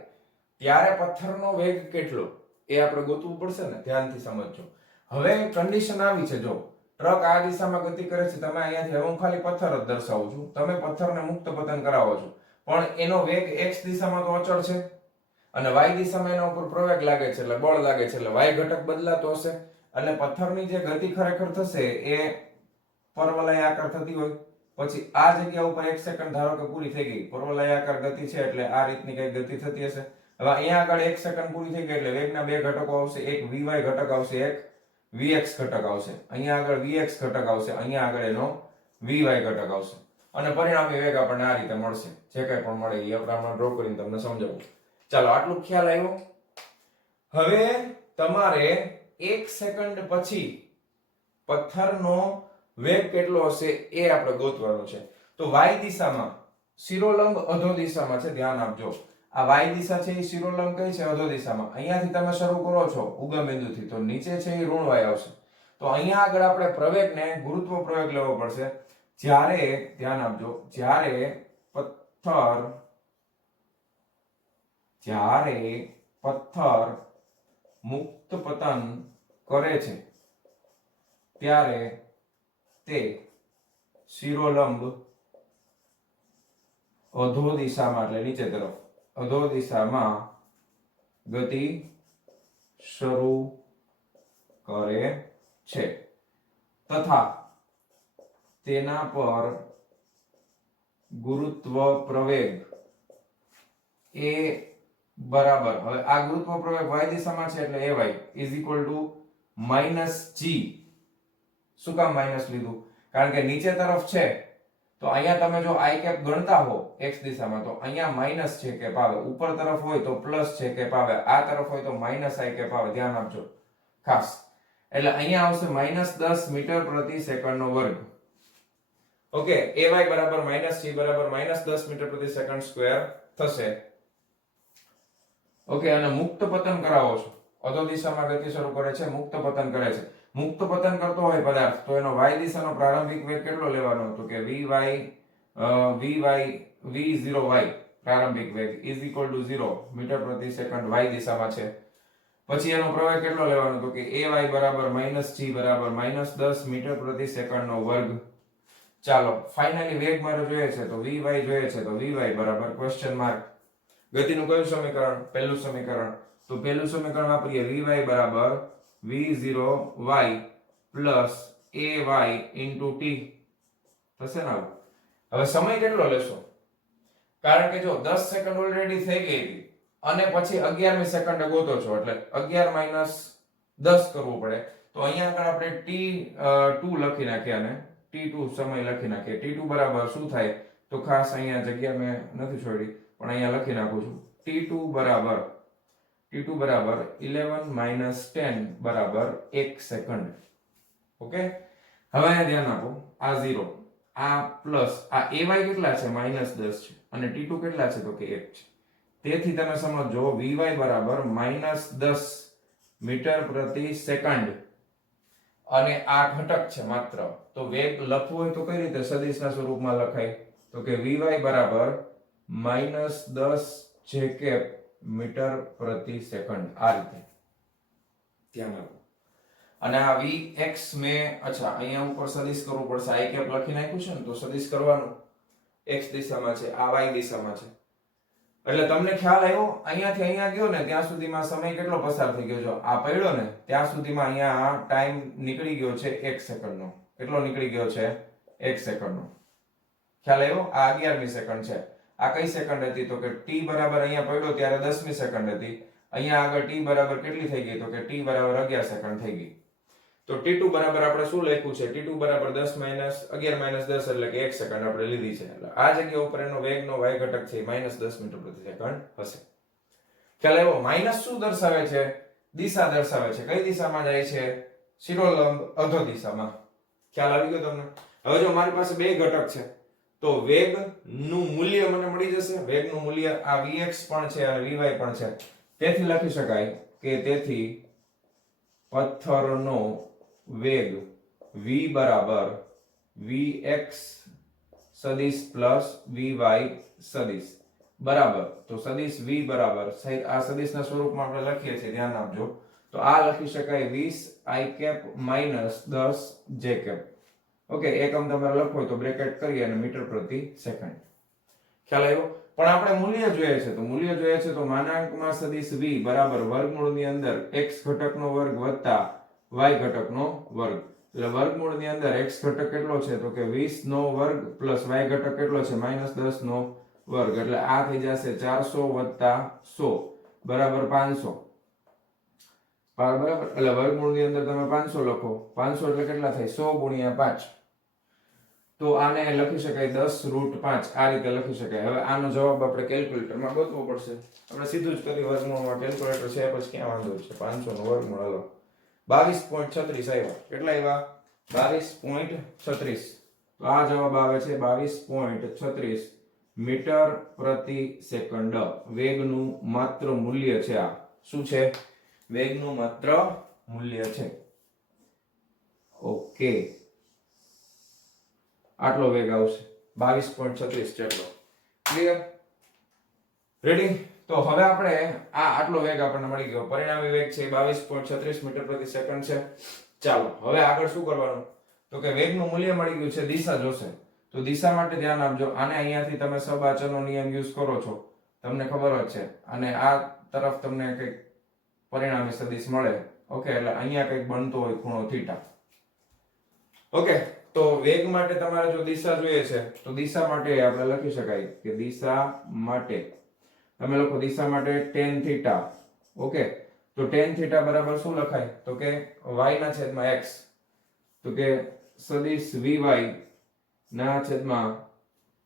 ત્યારે પથ્થરનો વેગ કેટલો એ આપણે ગોતવું પડશે ને. ધ્યાનથી સમજજો. હવે કન્ડિશન આવી છે, જો ટ્રક આ દિશામાં ગતિ કરે છે, તમે અહીંયાથી, હું ખાલી પથ્થર જ દર્શાવું છું, તમે પથ્થરને મુક્ત પતન કરાવો છો, પણ એનો વેગ x દિશામાં તો અચળ છે અને y દિશામાં એના ઉપર પ્રવેગ લાગે છે એટલે બળ લાગે છે, એટલે y ઘટક બદલાતો હશે. એટલે પથ્થરની જે ગતિ ખરેખર થશે એ પરવલયાકાર થતી હોય, પછી આ જગ્યા ઉપર 1 સેકન્ડ ધારો કે પૂરી થઈ ગઈ, પરવલયાકાર ગતિ છે એટલે આ રીતની કઈ ગતિ થતી હશે. હવે અહીંયા આગળ 1 સેકન્ડ પૂરી થઈ ગઈ એટલે વેગના બે ઘટકો આવશે, એક vy ઘટક આવશે, એક vx ઘટક આવશે. અહીંયા આગળ vx ઘટક આવશે, અહીંયા આગળ એનો vy ઘટક આવશે અને પરિણામી વેગ આપણને આ રીતે મળશે. જે કંઈ પણ મળે એ આપણે ડ્રો કરીને તમને સમજાવું. ચાલો, આટલું ખ્યાલ આવ્યો? હવે તમારે 1 સેકન્ડ પછી પથ્થરનો વેગ કેટલો હશે એ આપણે ગોતવાનું છે. તો y દિશામાં શિરોલંબ અધો દિશામાં છે, ધ્યાન આપજો. આ y દિશા છે એ શિરોલંબ કઈ છે? અધો દિશામાં. અહીંયાથી તમે શરૂ કરો છો ઉગમ બિંદુથી, તો નીચે છે એ ઋણ y આવશે. તો અહીંયા આગળ આપણે પ્રવેગને ગુરુત્વ પ્રવેગ લેવો પડશે. જ્યારે ધ્યાન આપજો, જ્યારે પથ્થર મુક્ત પતન કરે છે ત્યારે તે શિરોલંબ અધો દિશામાં એટલે નીચે તરફ અધો દિશામાં ગતિ શરૂ કરે છે તથા તેના પર ગુરુત્વ પ્રવેગ એ બરાબર, હવે આ ગુરુત્વ પ્રવેગ y દિશામાં છે એટલે ay is equal to -g. શું કામ માઈનસ લીધું? કારણ કે નીચે તરફ છે તો અહીંયા તમે જો i કેપ ગણતા હો x દિશામાં તો અહીંયા માઈનસ છે કેપ આવે, ઉપર તરફ હોય તો પ્લસ છે કેપ આવે, આ તરફ હોય તો માઈનસ i કેપ આવે. ધ્યાન આપજો ખાસ. એટલે અહીંયા આવશે -10 મીટર પ્રતિ સેકન્ડ નો વર્ગ. ઓકે, ay બરાબર -g બરાબર -10 મીટર પ્રતિ સેકન્ડ સ્ક્વેર થશે. ઓકે, અને મુક્ત પતન કરાવો છો, અધો દિશામાં ગતિ શરૂ કરે છે, મુક્ત પતન કરે છે. મુક્ત પતન કરતો હોય પદાર્થ તો એનો y દિશાનો પ્રારંભિક વેગ કેટલો લેવાનો? તો કે v0y પ્રારંભિક વેગ ઇઝ ઇક્વલ ટુ 0 મીટર પ્રતિ સેકન્ડ y દિશામાં છે. પછી એનો પ્રવેગ કેટલો લેવાનો? તો કે ay બરાબર -g બરાબર -10 મીટર પ્રતિ સેકન્ડ નો વર્ગ. ચાલો ફાઇનલી વેગ મારો જોઈએ છે તો vy જોઈએ છે તો vy બરાબર ક્વેશ્ચન માર્ક. ગતિનું કયું સમીકરણ? પહેલું સમીકરણ. તો પહેલું સમીકરણ વાપરીએ, vy બરાબર v0y plus ay into t થશે ને. હવે સમય કેટલો લેશો? કારણ કે જો 10 સેકન્ડ ઓલરેડી થઈ ગઈ હતી અને પછી 11મી સેકન્ડે ગોતો છો એટલે 11 - 10 કરવું પડે. તો અહીંયા આગળ આપણે t2 લખી નાખીએ અને t2 સમય લખી નાખીએ. t2 બરાબર શું થાય? તો ખાસ અહીંયા જગ્યા મેં નથી છોડી પણ અહીંયા લખી નાખું છું. t2 બરાબર 11 - 10 બરાબર 1 સેકન્ડ. ઓકે, હવે અહીંયા ધ્યાન આપો, આ 0 આ પ્લસ આ ay કેટલા છે? -10 છે અને t2 કેટલા છે? તો કે 1 છે. તેથી તમે સમજો vy બરાબર -10 મીટર પ્રતિ સેકન્ડ અને આ ઘટક છે માત્ર. તો વેગ લખવું હોય તો કઈ રીતે સદિશના સ્વરૂપમાં લખાય? તો કે vy બરાબર -10 j કેપ મીટર પ્રતિ સેકન્ડ. આ રીતે ધ્યાન આપો. અને આ vx મેં અહીંયા ઉપર સદિશ કરવું પડશે. i કેપ લખી નાખ્યું છે ને તો સદિશ કરવાનું. x દિશામાં છે, આ y દિશામાં છે. એટલે તમને ખ્યાલ આવ્યો? અહીંયાથી અહીંયા ગયો ને ત્યાં સુધીમાં સમય કેટલો પસાર થઈ ગયો? જો આ પડ્યો ને ત્યાં સુધીમાં અહીંયા ટાઈમ નીકળી ગયો છે 1 સેકન્ડનો. કેટલો નીકળી ગયો છે? 1 સેકન્ડનો. ખ્યાલ આવ્યો? આ 11મી સેકન્ડ છે. આ કઈ સેકન્ડ હતી? તો કે t બરાબર અહીંયા પડ્યો ત્યારે 10મી સેકન્ડ હતી. અહીંયા આગળ t બરાબર કેટલી થઈ ગઈ? તો કે t બરાબર 11 સેકન્ડ થઈ ગઈ. તો t2 બરાબર આપણે શું લખ્યું છે? t2 બરાબર 11 - 10 એટલે કે 1 સેકન્ડ આપણે લીધી છે. એટલે આ જગ્યા ઉપર એનો વેગનો y ઘટક છે -10 મીટર પ્રતિ સેકન્ડ હશે. ખ્યાલ આવ્યો? માઈનસ શું દર્શાવે છે? દિશા દર્શાવે છે. કઈ દિશામાં જાય છે? શિરોલંબ અધો દિશામાં. ખ્યાલ આવી ગયો તમને? હવે જો મારી પાસે બે ઘટક છે તો વેગનું મૂલ્ય મને મળી જશે. વેગનું મૂલ્ય આ vx પણ છે અને vy પણ છે. તેથી લખી શકાય કે તેથી પથ્થરનો વેગ v બરાબર vx સદિશ પ્લસ vy સદિશ બરાબર. તો સદિશ v બરાબર આ સદિશના સ્વરૂપમાં આપણે લખીએ છીએ, ધ્યાન આપજો. તો આ લખી શકાય 20 i cap -10 j cap. Okay, એકમ તમારે લખવો હોય તો બ્રેકેટ કરી અને મીટર પ્રતિ સેકન્ડ. ખ્યાલ આવ્યો? પણ આપણે મૂલ્ય જોઈએ છે તો મૂલ્ય જોઈએ છે તો માનાંકમાં સદિશ v બરાબર વર્ગમૂળની અંદર x ઘટકનો વર્ગ વત્તા y ઘટકનો વર્ગ. એટલે વર્ગમૂળની અંદર x ઘટક કેટલો છે? તો કે 20 નો વર્ગ પ્લસ y ઘટક કેટલો છે? -10 નો વર્ગ. એટલે આ થઈ જશે 400 વત્તા 100 બરાબર 500 બરાબર. એટલે વર્ગમૂળની અંદર તમે 500 લખો. 500 એટલે કેટલા થાય? 100 ગુણ્યા 5. તો આને લખી શકાય 10√5. આ રીતે લખી શકાય. હવે આનો જવાબ આપણે કેલ્ક્યુલેટરમાં ગોતવો પડશે. આપણે સીધું જ કરી વર્ગમૂળમાં કેલ્ક્યુલેટર છે પછી ક્યાં વાંધો છે. 500 નો વર્ગમૂળ હાલો 22.36 આવ્યા. કેટલા આવ્યા? 22.36. તો આ જવાબ આવે છે 22.36 મીટર પ્રતિ સેકન્ડ. વેગનું માત્ર મૂલ્ય છે આ. શું છે? વેગનું માત્ર મૂલ્ય છે. ઓકે, આટલો વેગ આવશે 22.36 જેટલો. ક્લિયર? રેડી? તો હવે આપણે આટલો વેગ આપણને મળી ગયો. પરિણામી વેગ છે 22.36 મીટર પ્રતિ સેકન્ડ છે. ચાલો હવે આગળ શું કરવાનું? તો કે વેગનું મૂલ્ય મળી ગયું છે, દિશા જોશે. તો દિશા માટે ધ્યાન આપજો. આને અહીંયાથી તમે સબાચરનો નિયમ યુઝ કરો છો, તમને ખબર જ છે. અને આ તરફ તમને કંઈક પરિણામી સદિશ મળે. ઓકે, એટલે અહીંયા કંઈક બનતો હોય ખૂણો થીટા. ઓકે, તો વેગ માટે તમારે જો દિશા જોઈએ છે તો દિશા માટે આપણે લખી શકાય કે દિશા માટે તમે લખો દિશા માટે tan થીટા. ઓકે, તો tan થીટા બરાબર શું લખાય? તો કે y ના છેદમાં x. તો કે સદિશ vy ના છેદમાં,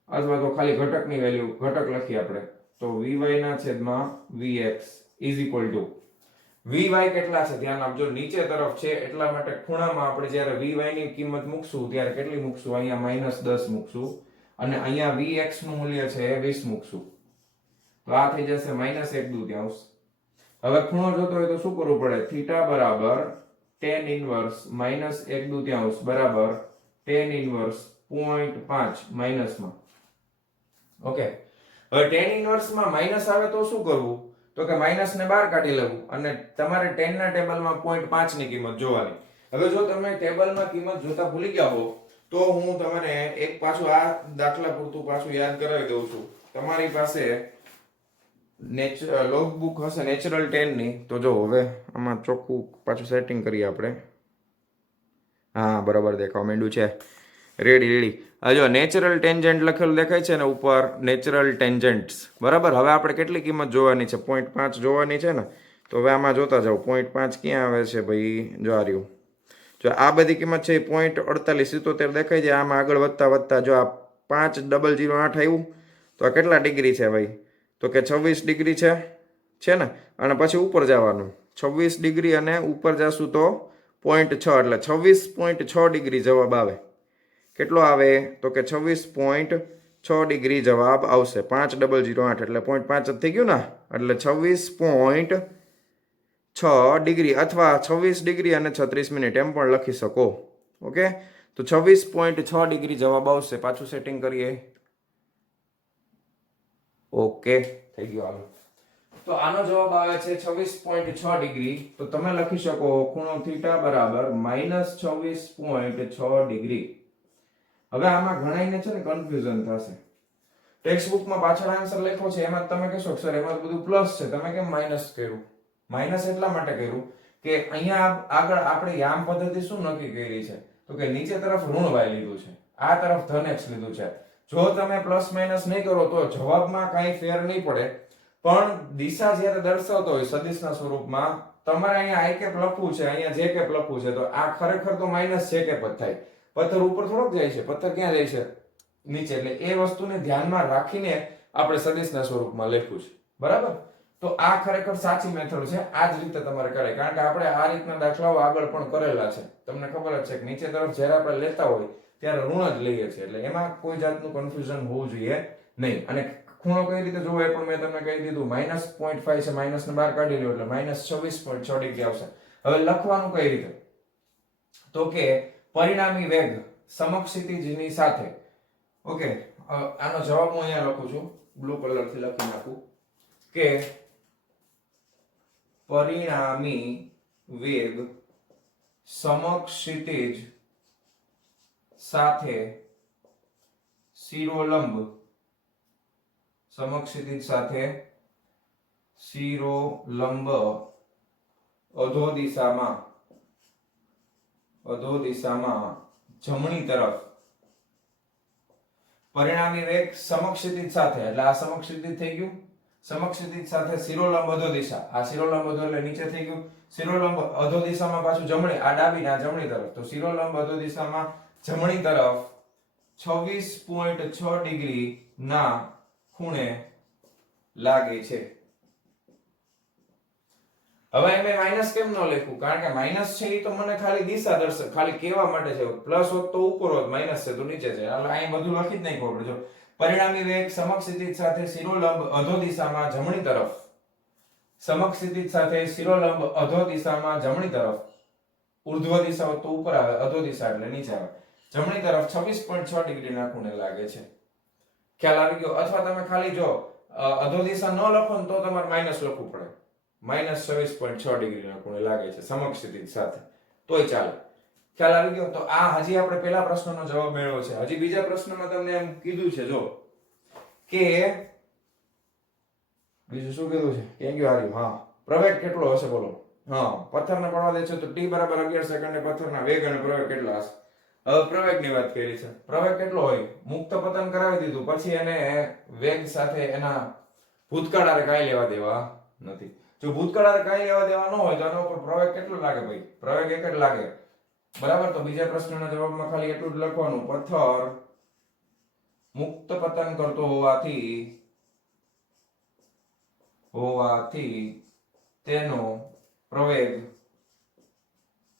અથવા તો ખાલી ઘટકની વેલ્યુ ઘટક લખીએ આપણે, તો vy ના છેદમાં vx is equal to vy કેટલા છે ધ્યાન આપજો, નીચે તરફ છે એટલા માટે ખૂણામાં આપણે જ્યારે vy ની કિંમત મૂકશું ત્યારે કેટલી મૂકશું? અહીંયા -10 મૂકશું. અને અહીંયા vx નું મૂલ્ય છે 20 મૂકશું. તો આ થઈ જશે -1/2. હવે ખૂણો જોતો હોય તો શું કરવું પડે? થીટા બરાબર tan ઇન્વર્સ -1/2 બરાબર tan ઇન્વર્સ 0.5 માઈનસમાં. ઓકે, હવે tan ઇન્વર્સ માં માઈનસ આવે તો શું કરવું? તો કે માઈનસ ને બહાર કાઢી લેવું અને તમારે tan ના ટેબલમાં 0.5 ની કિંમત જોવાની. હવે જો તમે ટેબલમાં કિંમત જોતા ભૂલી ગયા હો તો હું તમને એક પાછું આ દાખલા પૂરતું પાછું યાદ કરાવી દઉં છું. તમારી પાસે લોગ બુક હશે નેચરલ 10 ની, તો જો હવે આમાં ચોખ્ખું પાછું સેટિંગ કરીએ આપણે. હા, બરાબર દેખાવા માંડ્યું છે. રેડી. આ જો નેચરલ ટેન્જન્ટ લખેલું દેખાય છે ને ઉપર, નેચરલ ટેન્જન્ટ્સ. બરાબર, હવે આપણે કેટલી કિંમત જોવાની છે? 0.5 જોવાની છે ને. તો હવે આમાં જોતા જાવ 0.5 ક્યાં આવે છે ભાઈ? જો આ રહ્યું. જો આ બધી કિંમત છે 0.4877 દેખાય છે. આમાં આગળ વધતા જો આ 5008 આવ્યું તો આ કેટલા ડિગ્રી છે ભાઈ? તો કે 26 ડિગ્રી છે ને. અને પછી ઉપર જવાનું 26 ડિગ્રી અને ઉપર જશું તો 0.6 એટલે 26.6 ડિગ્રી જવાબ આવે. કેટલો આવે? તો કે 26.6 ડિગ્રી જવાબ આવશે. 5008 એટલે 0.5 જ થઈ ગયું ને, એટલે 26.6 ડિગ્રી અથવા 26 ડિગ્રી અને 36 મિનિટ એમ પણ લખી શકો. ઓકે, તો 26.6 ડિગ્રી જવાબ આવશે. પાછું સેટિંગ કરીએ. ઓકે, થઈ ગયો. હાલો, તો આનો જવાબ આવે છે 26.6 ડિગ્રી. તો તમે લખી શકો ખૂણો થીટા બરાબર -26.6 ડિગ્રી. હવે આમાં ઘણાઈને છે ને કન્ફ્યુઝન થશે. ટેક્સ્ટ બુકમાં પાછળ આન્સર લખ્યો છે એમાં તમે કહેશો સર એમાં બધું પ્લસ છે, તમે કેમ માઈનસ કર્યું? માઈનસ એટલા માટે કર્યું કે અહીંયા આગળ આપણે યામ પદ્ધતિ શું નક્કી કરી છે? તો કે નીચે તરફ ઋણ y લીધું છે, આ તરફ ધન x લીધું છે. જો તમે પ્લસ માઈનસ નહીં કરો તો જવાબમાં કાંઈ ફેર નહીં પડે, પણ દિશા જ્યારે દર્શાવતો હોય સદિશના સ્વરૂપમાં તમારે અહીંયા i કેપ લખવું છે, અહીંયા j કેપ લખવું છે, તો આ ખરેખર તો માઈનસ j કેપ જ થાય. પથ્થર ઉપર થોડોક જાય છે, પથ્થર ક્યાં જાય છે? નીચે. એટલે એ વસ્તુને ધ્યાનમાં રાખીને આપણે સદિશના સ્વરૂપમાં લખ્યું છે. બરાબર? તો આ ખરેખર સાચી મેથડ છે. આ જ રીતે તમારે કરાય, કારણ કે આપણે આ રીતના દાખલાઓ આગળ પણ કરેલા છે. તમને ખબર જ છે કે નીચે તરફ જ્યારે આપણે લેતા હોય ત્યારે ઋણ જ લઈએ છીએ, એટલે એમાં કોઈ જાતનું કન્ફ્યુઝન હોવું જોઈએ નહીં. અને ખૂણો કઈ રીતે જોવો એ પણ મેં તમને કહી દીધું. -0.5 છે, માઈનસ ને બહાર કાઢી લો એટલે -26.6 ડિગ્રી આવશે. હવે લખવાનું કઈ રીતે? તો કે પરિણામી વેગ સમક્ષિતિજની સાથે. ઓકે, આનો જવાબ હું અહીંયા લખું છું, બ્લુ કલર થી લખી નાખું કે પરિણામી વેગ સમક્ષિતિજ સાથે શિરોલંબ, સમક્ષિતિજ સાથે શિરોલંબ અધો દિશામાં જમણી તરફ. પરિણામી વેગ સમક્ષિતિજ સાથે એટલે આ સમક્ષિતિજ થઈ ગયું, સમક્ષિતિજ સાથે શિરોલંબ અધો દિશા, આ શિરોલંબ અધો એટલે નીચે થઈ ગયું, શિરોલંબ અધો દિશામાં પાછું જમણી, આ ડાબી ના જમણી તરફ. તો શિરોલંબ અધો દિશામાં જમણી તરફ 26.6 ડિગ્રી ના ખૂણે લાગે છે. હવે મેં માઈનસ કેમ ન લખ્યું? કારણ કે માઈનસ છે એ તો મને ખાલી દિશા દર્શક ખાલી કહેવા માટે છે. પ્લસ હોત તો ઉપર હોત, માઈનસ છે તો નીચે છે. એટલે અહીં બધું લખી જ નહીં ખબર. જો પરિણામી વેગ સમક્ષિતિજ સાથે શિરોલંબ અધો દિશામાં જમણી તરફ, સમક્ષિતિજ સાથે શિરોલંબ અધો દિશામાં જમણી તરફ, ઉર્ધ્વ દિશા હોત તો ઉપર આવે, અધો દિશા એટલે નીચે આવે, જમણી તરફ 26.6 ડિગ્રી ના ખૂણે લાગે છે. ખ્યાલ આવી ગયો? અથવા તમે ખાલી જો અધો દિશા ન લખો ને તો તમારે માઈનસ લખવું પડે. -26.6 ડિગ્રી ના ખૂણે લાગે છે સમક્ષિતિજ સાથે, તોય ચાલે. ખ્યાલ આવી ગયો? તો આ હજી આપણે પહેલા પ્રશ્નનો જવાબ મેળવ્યો છે. હજી બીજા પ્રશ્નમાં તમને એમ કીધું છે જો કે બીજું શું કીધું છે? કેમ કે હાર્યું? હા, પ્રવેગ કેટલો હશે બોલો? હા, પથ્થરને પડવા દે છે તો t બરાબર 11 સેકન્ડે પથ્થરના વેગ અને પ્રવેગ કેટલા હશે? હવે પ્રવેગની વાત કરી છે. પ્રવેગ કેટલો હોય? મુક્ત પતન કરાવી દીધું પછી એને વેગ સાથે એના ભૂતકાળ હારે કાંઈ લેવા દેવા નથી. જો ભૂતકાળ હારે કાંઈ લેવા દેવા ન હોય તો આના ઉપર પ્રવેગ કેટલો લાગે ભાઈ? પ્રવેગ એક જ લાગે. બરાબર. તો બીજા પ્રશ્નના જવાબમાં ખાલી એટલું જ લખવાનું, પથ્થર મુક્ત પતન કરતો હોવાથી તેનો પ્રવેગ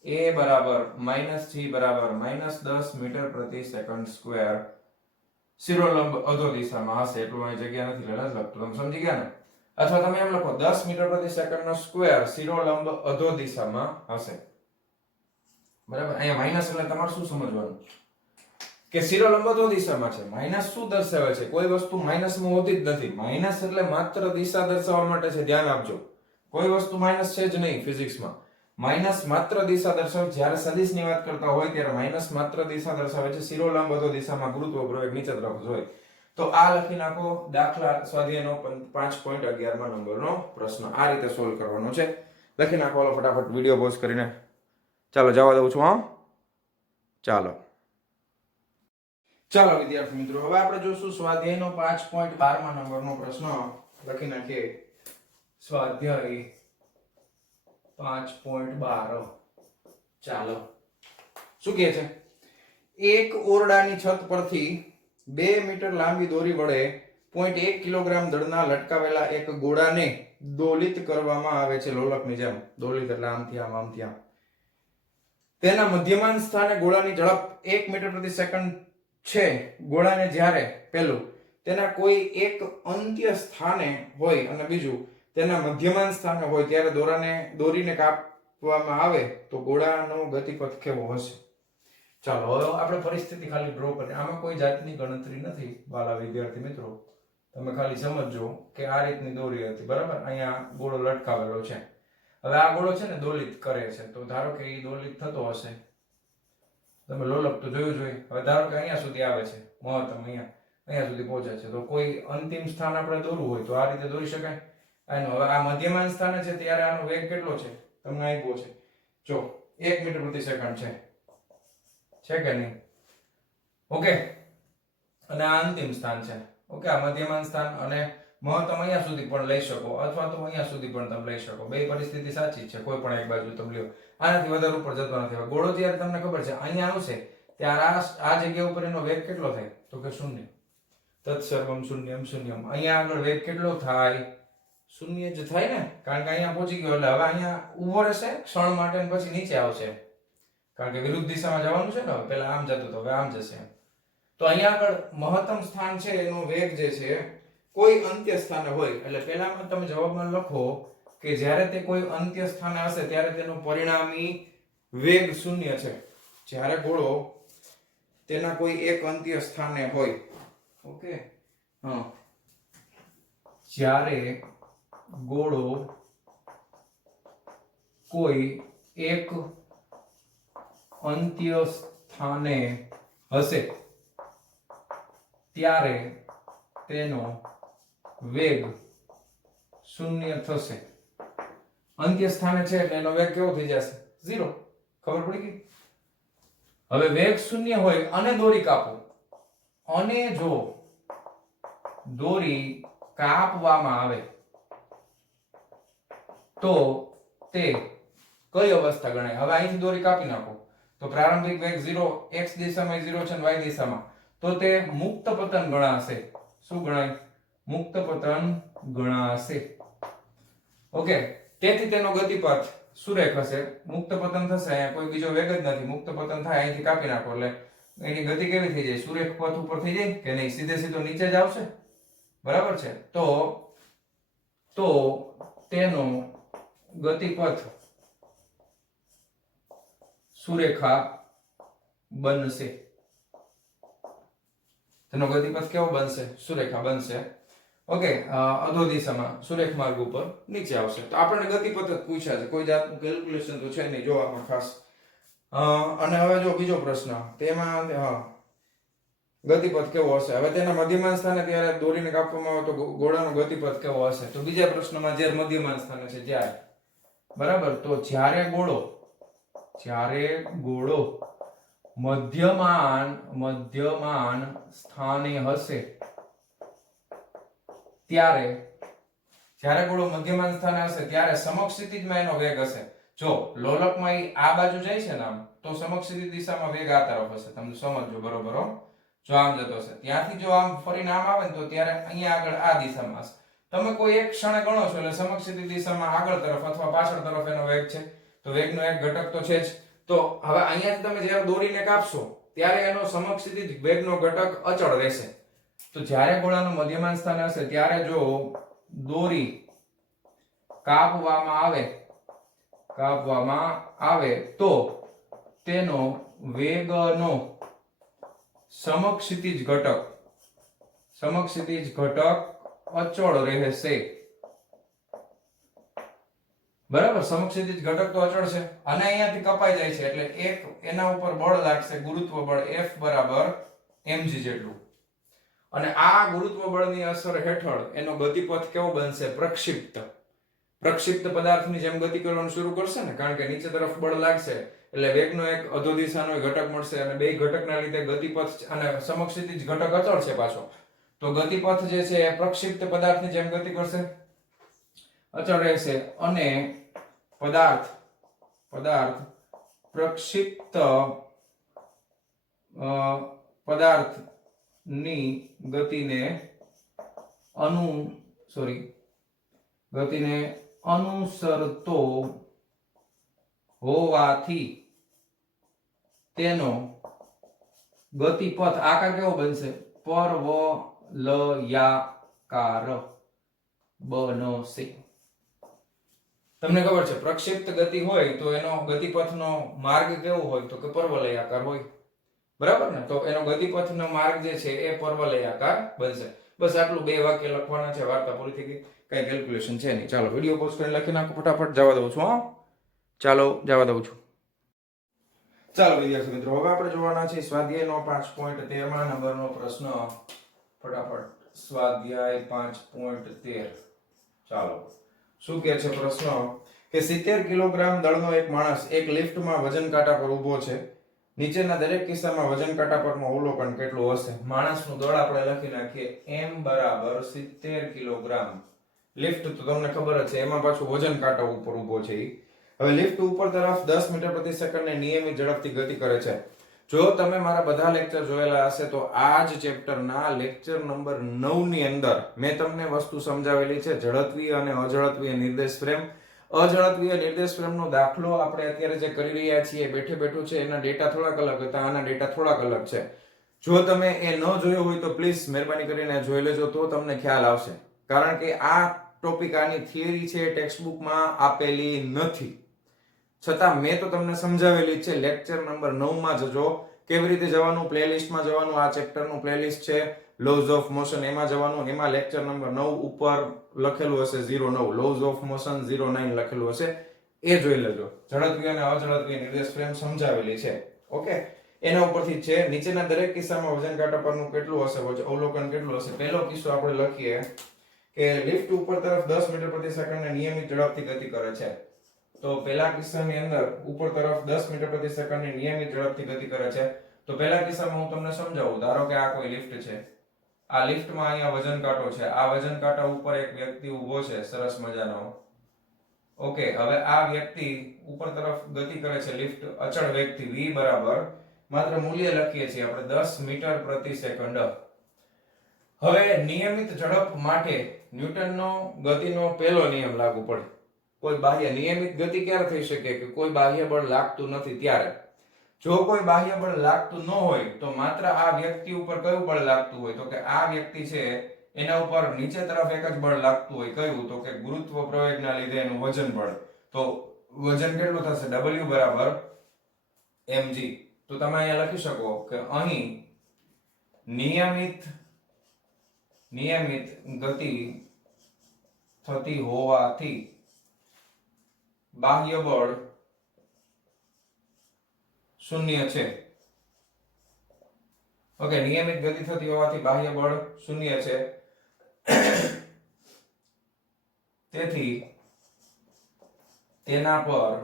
a બરાબર -g બરાબર -10 મીટર પ્રતિ સેકન્ડ સ્ક્વેર શિરોલંબ અધો દિશામાં હશે. એટલું અહીં જગ્યા નથી એટલે નથી લખતું. તમે સમજી ગયા ને? અથવા તમે એમ લખો 10 મીટર પ્રતિ સેકન્ડ નો સ્ક્વેર શિરોલંબ અધો દિશામાં હશે. બરાબર. અહીંયા માઈનસ એટલે તમારે શું સમજવાનું કે શિરોલંબ અધો દિશામાં છે. માઈનસ શું દર્શાવે છે? કોઈ વસ્તુ માઈનસમાં હોતી જ નથી. માઈનસ એટલે માત્ર દિશા દર્શાવવા માટે છે. ધ્યાન આપજો. કોઈ વસ્તુ માઈનસ છે જ નહીં ફિઝિક્સમાં. માઈનસ માત્ર દિશા દર્શાવે. જ્યારે સદિશની વાત કરતા હોય ત્યારે માઈનસ માત્ર દિશા દર્શાવે છે. શિરોલંબ અધો દિશામાં ગુરુત્વ પ્રવેગ નીચે તરફ હોય. તો આ લખી નાખો. દાખલા સ્વાધ્યાયનો 5.11 નંબરનો પ્રશ્ન આ રીતે સોલ્વ કરવાનો છે. લખી નાખો ફટાફટ વિડિયો પોઝ કરીને. ચાલો જવા દઉં છું. હા, ચાલો વિદ્યાર્થી મિત્રો, હવે આપણે જોશું સ્વાધ્યાયનો 5.12 નંબરનો પ્રશ્ન. લખી નાખીએ સ્વાધ્યાય 5.12. ચાલો, શું કહે છે? એક ઓરડાની છત પરથી 2 મીટર લાંબી દોરી વડે 0.1 કિલોગ્રામ દળના લટકાવેલા એક ગોળાને દોલિત કરવામાં આવે છે. લોલકની જેમ. દોલિત એટલે આમથી આમ, આમથી આમ. તેના મધ્યમાન સ્થાને ગોળાની ઝડપ 1 મીટર પ્રતિ સેકન્ડ છે. ગોળાને જ્યારે પહેલું તેના કોઈ એક અંત્ય સ્થાને હોય અને બીજું તેના મધ્યમાન સ્થાને હોય ત્યારે દોરીને કાપવામાં આવે તો ગોળાનો ગતિપથ કેવો હશે? ચાલો હવે આપણે પરિસ્થિતિ ખાલી ડ્રો કરીએ. આમાં કોઈ જાતની ગણતરી નથી વાલા વિદ્યાર્થી મિત્રો. તમે ખાલી સમજો કે આ રીતની દોરી હતી. બરાબર. અહીંયા ગોળો લટકાવેલો છે. હવે આ ગોળો છે ને દોલિત કરે છે. તો ધારો કે એ દોલિત થતો હશે. તમે લોલક તો જોયું જોઈએ. હવે ધારો કે અહીંયા સુધી આવે છે, મહત્તમ અહીંયા સુધી પહોંચે છે. તો કોઈ અંતિમ સ્થાન આપણે દોરવું હોય તો આ રીતે દોરી શકાય. હવે આ મધ્યમાન સ્થાને છે ત્યારે આનો વેગ કેટલો છે તમને આપ્યો છે. જો 1 મીટર પ્રતિ સેકન્ડ છે કે નહીં? ઓકે. અને આ અંતિમ સ્થાન છે. ઓકે. આ મધ્યમાન સ્થાન અને મહત્તમ અહીંયા સુધી પણ લઈ શકો અથવા તો અહીંયા સુધી પણ તમે લઈ શકો. બે પરિસ્થિતિ સાચી છે. કોઈ પણ એક બાજુ તમે લ્યો. આનાથી વધારે ઉપર જતો નથી. ગોળો જ્યારે તમને ખબર છે અહીંયા આવશે ત્યારે આ જગ્યા ઉપર એનો વેગ કેટલો થાય? તો કે 0. તત્સર્વમ શૂન્યમ શૂન્યમ. અહીંયા આગળ વેગ કેટલો થાય? 0 જ થાય ને. કારણ કે અહીંયા પહોંચી ગયો એટલે હવે અહીંયા ઊભો રહેશે ક્ષણ માટે અને પછી નીચે આવશે. કારણ કે વિરુદ્ધ દિશામાં જવાનું છે ને. પહેલા આમ જતો તો હવે આમ જશે. તો અહીંયા આગળ મહત્તમ સ્થાન છે એનો વેગ જે છે કોઈ અંત્ય સ્થાને હોય. એટલે પહેલામાં તમે જવાબમાં લખો કે જ્યારે તે કોઈ અંત્ય સ્થાને હશે ત્યારે તેનો પરિણામી વેગ 0 છે. જ્યારે ગોળો તેના કોઈ એક અંત્ય સ્થાને હોય. ઓકે. હા, જ્યારે ગોળો કોઈ એક અંત્ય સ્થાને હશે ત્યારે તેનો વેગ 0 થશે. અંત્ય સ્થાને છે એટલે એનો વેગ કેવો થઈ જશે? 0. ખબર પડી ગઈ? હવે વેગ 0 હોય અને દોરી કાપો, અને જો દોરી કાપવામાં આવે તો તે કઈ અવસ્થા ગણાય? હવે અહીંથી દોરી કાપી નાખો તો પ્રારંભિક વેગ 0, x દિશામાં 0 છે અને y દિશામાં, તો તે મુક્ત પતન ગણાશે. શું ગણાય? મુક્ત પતન ગણાશે. ઓકે. તેથી તેનો ગતિપથ સુરેખ હશે. મુક્ત પતન થશે, અહીંયા કોઈ બીજો વેગ જ નથી, મુક્ત પતન થાય અહીંથી કાપી નાખો એટલે એની ગતિ કેવી થઈ જાય? સુરેખ પથ ઉપર થઈ જાય કે નહીં? સીધે સીધો નીચે જ આવશે, બરાબર છે. તો તેનો ગતિપથ સુરેખા બનશે. તેનો ગતિપથ કેવો બનશે? સુરેખા બનશે. ઓકે, અધો દિશામાં સુરેખ માર્ગ ઉપર નીચે આવશે. તો આપણને ગતિપથ જ પૂછ્યા છે, કોઈ જાતનું કેલ્ક્યુલેશન તો છે નહીં જોવામાં ખાસ. અને હવે જો બીજો પ્રશ્ન, તેમાં ગતિપથ કેવો હશે? હવે તેના મધ્યમાન સ્થાને ત્યારે દોરીને કાપવામાં આવે તો ગોળાનો ગતિપથ કેવો હશે? તો બીજા પ્રશ્નમાં જ્યારે મધ્યમાન સ્થાને છે ત્યારે, બરાબર. તો જ્યારે ગોળો મધ્યમાન સ્થાને હશે ત્યારે, જ્યારે ગોળો મધ્યમાન સ્થાને હશે ત્યારે સમક્ષિતિજમાં એનો વેગ હશે. જો લોલકમાં આ બાજુ જાય છે ને આમ, તો સમક્ષિતિ દિશામાં વેગ આ તરફ હશે. તમે સમજજો બરોબર હો. જો આમ જતો હશે, ત્યાંથી જો આમ ફરીને આમ આવે ને તો ત્યારે અહીંયા આગળ આ દિશામાં હશે. તમે કોઈ એક ક્ષણે ગણો છો એટલે સમક્ષિતિ દિશામાં આગળ તરફ અથવા પાછળ તરફ એનો વેગ છે, તો વેગનો એક ઘટક તો છે જ. તો હવે અહીંયાથી તમે જ્યારે દોરીને કાપશો ત્યારે એનો સમક્ષિતિ વેગનો ઘટક અચળ રહેશે. તો જ્યારે ગોળાનું મધ્યમાન સ્થાને હશે ત્યારે જો દોરી કાપવામાં આવે તો તેનો વેગનો સમક્ષિતિજ ઘટક અચળ રહેશે, બરાબર. સમક્ષિતિજ ઘટક તો અચળ છે અને અહીંયાથી કપાઈ જાય છે એટલે એક એના ઉપર બળ લાગશે, ગુરુત્વ બળ F બરાબર mg જેટલું. અને આ ગુરુત્વ બળની અસર હેઠળ એનો ગતિપથ કેવો બનશે? પ્રક્ષિપ્ત પદાર્થની જેમ ગતિ કરવાનું શરૂ કરશે ને, કારણ કે નીચે તરફ બળ લાગશે એટલે વેગનો એક અધો દિશાનો ઘટક મળશે અને બે ઘટકના લીધે ગતિપથ અને સમક્ષિતિજ ઘટક અચળ છે પાછો. તો ગતિપથ જે છે એ પ્રક્ષિપ્ત પદાર્થની જેમ ગતિ કરશે, અચળ રહેશે અને પદાર્થ પ્રક્ષિપ્ત પદાર્થની ગતિને અનુસરતો હોવાથી તેનો ગતિપથ આકાર કેવો બનશે? પરવલયાકાર બનશે. તમને ખબર છે પ્રક્ષિપ્ત ગતિ હોય તો એનો ગતિપથનો માર્ગ કેવો હોય? તો કે પરવલયાકાર હોય, બરાબર ને. તો એનો ગતિપથનો માર્ગ જે છે એ પરવલયાકાર બનશે. બસ આટલું 2 વાક્ય લખવાના છે, વાર્તા પૂરી થઈ ગઈ. કઈ કેલ્ક્યુલેશન છે નહીં. ચાલો વિડિયો પોઝ કરીને લખી નાખો ફટાફટ. જવા દઉં છું. ચાલો જવા દઉં છું. ચાલો વિદ્યાર્થી મિત્રો, હવે આપણે જોવાના છે સ્વાધ્યાયનો 5.13 નંબરનો પ્રશ્ન. ફટાફટ સ્વાધ્યાય 5.13. ચાલો શું કહે છે પ્રશ્ન કે 70 કિલોગ્રામ દળનો એક માણસ એક લિફ્ટમાં વજન કાંટા પર ઊભો છે. નીચેના દરેક કિસ્સામાં વજન કાંટા પરનું અવલોકન કેટલું હશે? માણસનું દળ આપણે લખી નાખીએ m બરાબર 70 કિલોગ્રામ. લિફ્ટ તો તમને ખબર જ છે, એમાં પાછું વજન કાંટા ઉપર ઊભો છે. હવે લિફ્ટ ઉપર તરફ 10 મીટર પ્રતિ સેકન્ડની નિયમિત ઝડપથી ગતિ કરે છે. જો તમે મારા બધા લેક્ચર જોયેલા હશે તો આ જ ચેપ્ટરના લેક્ચર નંબર 9 ની અંદર મેં તમને વસ્તુ સમજાવેલી છે, ઝડપીય અને અઝડપીય નિર્દેશ ફ્રેમ. અઝડપીય નિર્દેશ ફ્રેમનો દાખલો આપણે અત્યારે જે કરી રહ્યા છીએ બેઠે બેઠું છે, એના ડેટા થોડાક અલગ હતા, આના ડેટા થોડાક અલગ છે. જો તમે એ ન જોયો હોય તો પ્લીઝ મહેરબાની કરીને જોઈ લેજો, તો તમને ખ્યાલ આવશે. કારણ કે આ ટોપિક, આની થિયરી છે, ટેક્સ્ટબુકમાં આપેલી નથી, છતાં મેં તો તમને સમજાવેલી છે. લેક્ચર નંબર 9 માં જજો, કેવી રીતે જવાનું, પ્લેલિસ્ટમાં જવાનું. આ ચેપ્ટરનું પ્લેલિસ્ટ છે લોઝ ઓફ મોશન, એમાં જવાનું. એમાં લેક્ચર નંબર 9 ઉપર લખેલું હશે 09, લોઝ ઓફ મોશન 09 લખેલું હશે, એ જોઈ લેજો. ઝડપીય અને અઝડપીય નિર્દેશ ફ્રેમ સમજાવેલી છે. ઓકે, એના ઉપરથી છે નીચેના દરેક કિસ્સામાં વજન કાંટા પરનું કેટલું હશે, અવલોકન કેટલું હશે. પહેલો કિસ્સો આપણે લખીએ કે લિફ્ટ ઉપર તરફ 10 મીટર પ્રતિ સેકન્ડને નિયમિત ઝડપથી ગતિ કરે છે. તો પહેલા કિસ્સાની અંદર ઉપર તરફ 10 મીટર પ્રતિ સેકન્ડની નિયમિત ઝડપથી ગતિ કરે છે. તો પહેલા કિસ્સામાં હું તમને સમજાવું. ધારો કે આ કોઈ લિફ્ટ છે, આ લિફ્ટમાં અહીંયા વજન કાંટો છે, આ વજન કાંટા ઉપર એક વ્યક્તિ ઊભો છે સરસ મજાનો. ઓકે, હવે આ વ્યક્તિ ઉપર તરફ ગતિ કરે છે લિફ્ટ અચળ વેગથી. v બરાબર માત્ર મૂલ્ય લખીએ છીએ આપણે 10 મીટર પ્રતિ સેકન્ડ. હવે નિયમિત ઝડપ માટે ન્યૂટનનો ગતિનો પહેલો નિયમ લાગુ પડે. કોઈ બાહ્ય નિયમિત ગતિ ક્યારે થઈ શકે કે કોઈ બાહ્ય બળ લાગતું નથી ત્યારે. જો કોઈ બાહ્ય બળ લાગતું ન હોય તો માત્ર આ વ્યક્તિ ઉપર કયું બળ લાગતું હોય તો કે આ વ્યક્તિ છે એના ઉપર નીચે તરફ એક જ બળ લાગતું હોય. કયું? તો કે ગુરુત્વ પ્રવેગના લીધે એનું વજન બળ. તો વજન કેટલું થશે? W બરાબર mg. તો તમે અહીંયા લખી શકો કે અહીં નિયમિત ગતિ થતી હોવાથી બાહ્ય બળ શૂન્ય છે. ઓકે, નિયમિત ગતિ થતી હોવાથી બાહ્ય બળ શૂન્ય છે. તેથી તેના પર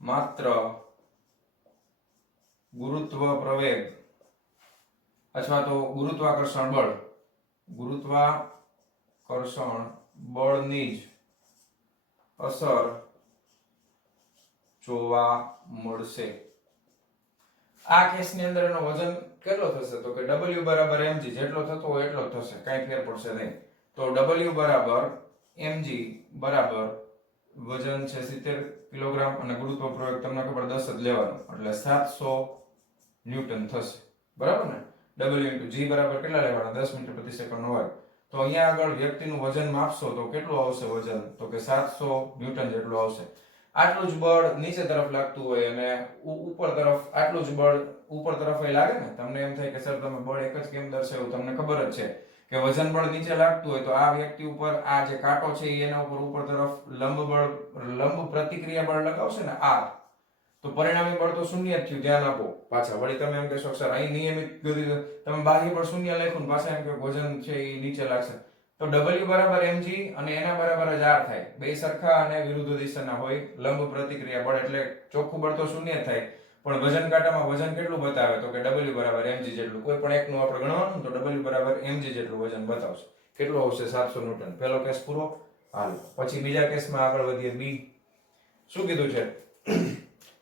માત્ર ગુરુત્વ પ્રવેગ અથવા તો ગુરુત્વાકર્ષણ બળની જ અસર જોવા મળશે. આ કેસની અંદર એનો વજન કેટલો થશે તો કે W બરાબર mg. જેટલો થતો હોય એટલો જ થશે, કાંઈ ફેર પડશે નહીં. તો W બરાબર mg બરાબર વજન છે 70 કિલોગ્રામ અને ગુરુત્વ પ્રવેગ તમને ખબર 10 જ લેવાનો એટલે 700 ન્યૂટન થશે. બરાબર ને? W * g બરાબર કેટલા લેવાના? 10 મીટર પ્રતિ સેકન્ડનો વર્ગ. તો અહીંયા આગળ વ્યક્તિનું વજન માપશો તો કેટલું આવશે વજન? તો કે 700 ન્યૂટન જેટલું આવશે. આટલું જ બળ નીચે તરફ લાગતું હોય અને ઉપર તરફ આટલું જ બળ ઉપર તરફ લાગે ને. તમને એમ થાય કે સર તમે બળ એક જ કેમ દર્શાવ્યું? તમને ખબર જ છે કે વજન બળ નીચે લાગતું હોય તો આ વ્યક્તિ ઉપર આ જે કાંટો છે એના ઉપર તરફ લંબ પ્રતિક્રિયા બળ લગાવશે ને આ, તો પરિણામી બળ તો શૂન્ય જ થયું. ધ્યાન આપો. પાછા વળી તમે એમ કહેશો સર અહીં નિયમિત ગતિ તમે બાહ્ય બળ શૂન્ય લખ્યું ને પાછા એમ કે વજન છે એ નીચે લાગશે. તો W બરાબર mg અને એના બરાબર જ r થાય. બે સરખા અને વિરુદ્ધ દિશાના હોય લંબ પ્રતિક્રિયા બળ એટલે ચોખ્ખું બળ તો શૂન્ય થાય. પણ વજન કાંટામાં વજન કેટલું બતાવે તો કે W બરાબર mg જેટલું. કોઈ પણ એકનું આપણે ગણવાનું તો W બરાબર mg જેટલું વજન બતાવશે. કેટલું આવશે? 700 ન્યૂટન. પહેલો કેસ પૂરો. હાલ પછી બીજા કેસમાં આગળ વધીએ. બી શું કીધું છે?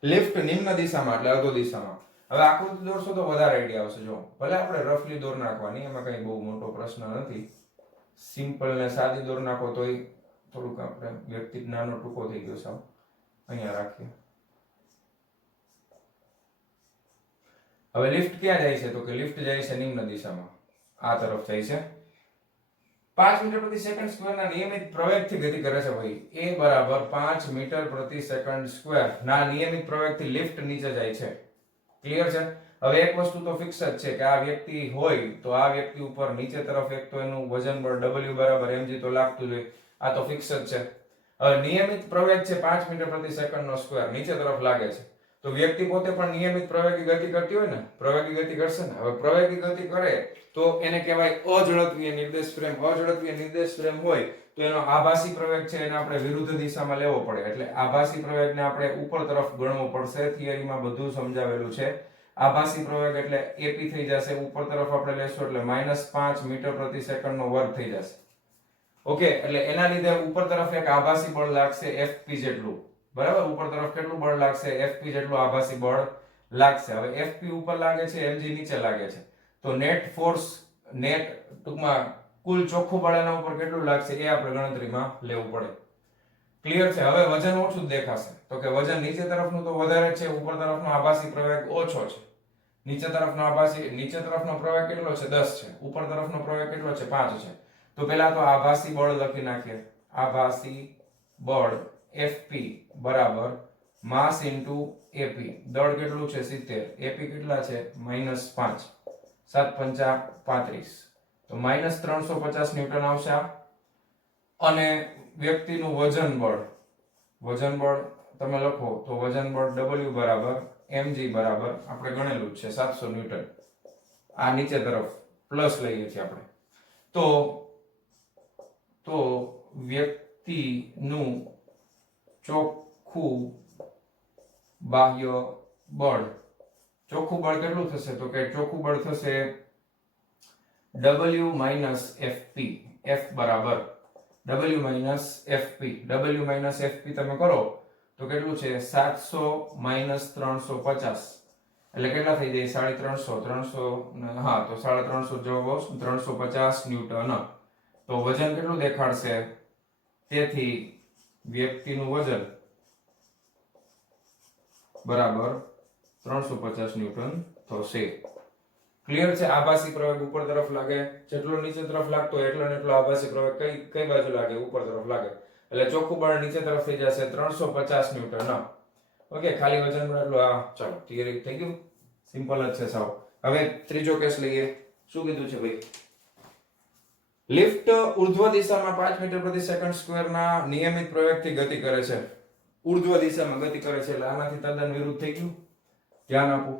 લિફ્ટ નિમ્ન દિશામાં એટલે અધો દિશામાં. હવે આકૃતિ દોરશો તો વધારે આઈડિયા આવશે. જો ભલે આપણે રફલી દોર નાખવાની, એમાં કઈ બહુ મોટો પ્રશ્ન નથી. સિમ્પલ ને સાદી દોર નાખો તોય થોડુંક આપણે વ્યક્તિ નાનો ટૂંકો થઈ ગયો છે. અહીંયા રાખીએ. હવે લિફ્ટ ક્યાં જાય છે તો કે લિફ્ટ જાય છે નિમ્ન દિશામાં, આ તરફ જાય છે. 5 મીટર પ્રતિ સેકન્ડ સ્ક્વેર ના નિયમિત પ્રવેગથી ગતિ કરે છે ભાઈ. a બરાબર 5 મીટર પ્રતિ સેકન્ડ સ્ક્વેર ના નિયમિત પ્રવેગથી લિફ્ટ નીચે જાય છે. ક્લિયર છે? હવે એક વસ્તુ તો ફિક્સ જ છે કે આ વ્યક્તિ હોય તો આ વ્યક્તિ ઉપર નીચે તરફ એક તો એનું વજન બળ W બરાબર mg તો લાગતું જ હોય. આ તો ફિક્સ જ છે. હવે નિયમિત પ્રવેગ છે 5 મીટર પ્રતિ સેકન્ડ નો સ્ક્વેર નીચે તરફ લાગે છે. તો વ્યક્તિ પોતે પણ નિયમિત પ્રવેગી ગતિ કરતી હોય ને, પ્રવેગી ગતિ કરશે ને. હવે પ્રવેગી ગતિ કરે તો એને કહેવાય અજડત્વીય નિર્દેશ ફ્રેમ. અજડત્વીય નિર્દેશ ફ્રેમ હોય તો એનો આભાસી પ્રવેગ છે એને આપણે વિરુદ્ધ દિશામાં લેવો પડે. એટલે આભાસી પ્રવેગને આપણે ઉપર તરફ ગણવો પડશે. થિયરીમાં બધું સમજાવેલું છે. આભાસી પ્રવેગ એટલે AP થઈ જશે. ઉપર તરફ આપણે લેશું એટલે -5 મીટર પ્રતિ સેકન્ડ નો વર્ગ થઈ જશે. ઓકે, એટલે એના લીધે ઉપર તરફ એક આભાસી બળ લાગશે FP જેટલું. બરાબર? ઉપર તરફ કેટલું બળ લાગશે? FP જેટલું આભાસી બળ લાગશે. હવે FP ઉપર લાગે છે, mg નીચે લાગે છે. તો નેટ ફોર્સ ટૂંકમાં કુલ ચોખ્ખું બળ એના ઉપર કેટલું લાગશે એ આપણે ગણતરીમાં લેવું પડે. ક્લિયર છે? હવે વજન ઓછું દેખાશે તો કે વજન નીચે તરફનું તો વધારે છે, ઉપર તરફનો આભાસી પ્રવેગ ઓછો છે. નીચે તરફનો પ્રવેગ કેટલો છે? 10 છે. ઉપર તરફનો પ્રવેગ કેટલો છે? 5 છે. તો પહેલા તો આભાસી બળ લખી નાખીએ. આભાસી બળ FP બરાબર માસ ઇન્ટુ AP. દળ કેટલું છે? 70. AP કેટલા છે? -5. 7 5 35. તો -350 ન્યૂટન આવશે. અને વ્યક્તિનું વજન બળ તમે લખો તો વજન બળ W બરાબર mg બરાબર આપણે ગણેલું છે 700 ન્યૂટન. આ નીચે તરફ પ્લસ લઈએ છીએ આપણે. તો વ્યક્તિનું ચોખ્ખું બાહ્ય બળ કેટલું થશે તો કે ચોખ્ખું બળ થશે W FP. F બરાબર W FP. W FP તમે કરો તો કેટલું છે? 700 350 એટલે કેટલા થઈ જાય? 350. હા, તો 350 જવાબ આવશે. 350 ન્યૂટન. તો વજન કેટલું દેખાડશે? તેથી વ્યક્તિનું વજન બરાબર 350 ન્યૂટન થશે. ક્લિયર છે? આભાસી પ્રવેગ ઉપર તરફ લાગે, જેટલો નીચે તરફ લાગતો હોય એટલો ને એટલો આભાસી પ્રવેગ કઈ બાજુ લાગે? ઉપર તરફ લાગે. એટલે ચોખ્ખું બળ નીચે તરફ થઈ જશે 350 ન્યૂટન. ઓકે, ખાલી વજન બળ એટલું. આ ચાલો થિયરી થઈ ગયું, સિમ્પલ જ છે સાવ. હવે ત્રીજો કેસ લઈએ. શું કીધું છે ભાઈ? લિફ્ટ ઉર્ધ્વ દિશામાં 5 મીટર પ્રતિ સેકન્ડ સ્ક્વેર ના નિયમિત પ્રવેગથી ગતિ કરે છે. ઉર્ધ્વ દિશામાં ગતિ કરે છે એટલે આનાથી તદ્દન વિરુદ્ધ થઈ ગયું. ધ્યાન આપો,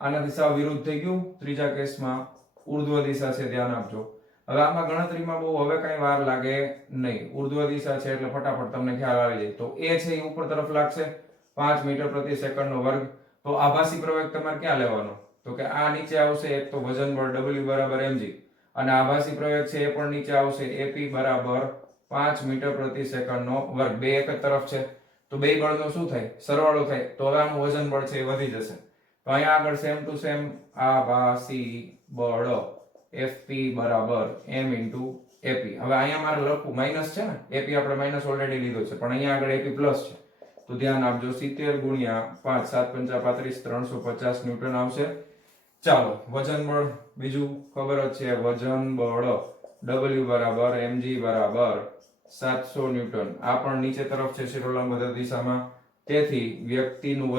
આનાથી સાવ વિરુદ્ધ થઈ ગયું. ત્રીજા કેસમાં ઉર્ધ્વ દિશા છે, ધ્યાન આપજો. હવે આમાં ગણતરીમાં બહુ હવે કઈ વાર લાગે નહીં. ઉર્ધ્વ દિશા છે એટલે ફટાફટ તમને ખ્યાલ આવી જાય. તો એ છે એ ઉપર તરફ લાગશે 5 મીટર પ્રતિ સેકન્ડ નો વર્ગ. તો આભાસી પ્રવેગ તમારે ક્યાં લેવાનો? તો કે આ નીચે આવશે. એક તો વજન બળ W બરાબર mg, અને આભાસી પ્રવેગ છે એ પણ નીચે આવશે. AP બરાબર 5 મીટર પ્રતિ સેકન્ડ નો વર્ગ. બે એક જ તરફ છે તો બે બળનો શું થાય? સરવાળો થાય. તો હવે આનું વજન બળ છે એ વધી જશે. તો અહીંયા આગળ સેમ ટુ સેમ આભાસી બળ FP બરાબર m into AP. હવે અહીંયા મારે લખવું માઈનસ છે ને, AP આપણે માઈનસ ઓલરેડી લીધો છે, પણ અહીંયા આગળ AP પ્લસ છે. તો ધ્યાન આપજો, 70 ગુણ્યા 5 7 5 35 350 ન્યૂટન આવશે. ચાલો, વજન બળ બીજું ખબર જ છે. વજન બળ W બરાબર mg બરાબર 700 ન્યૂટન. આ પણ નીચે તરફ છે શિરોલંબ દિશામાં. તેથી વ્યક્તિનું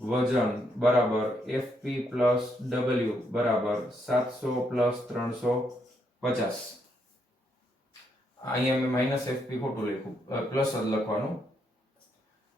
વજન બરાબર FP પ્લસ W બરાબર 700 પ્લસ 350. અહીંયા મેં માઇનસ FP ખોટું લખ્યું, પ્લસ જ લખવાનું.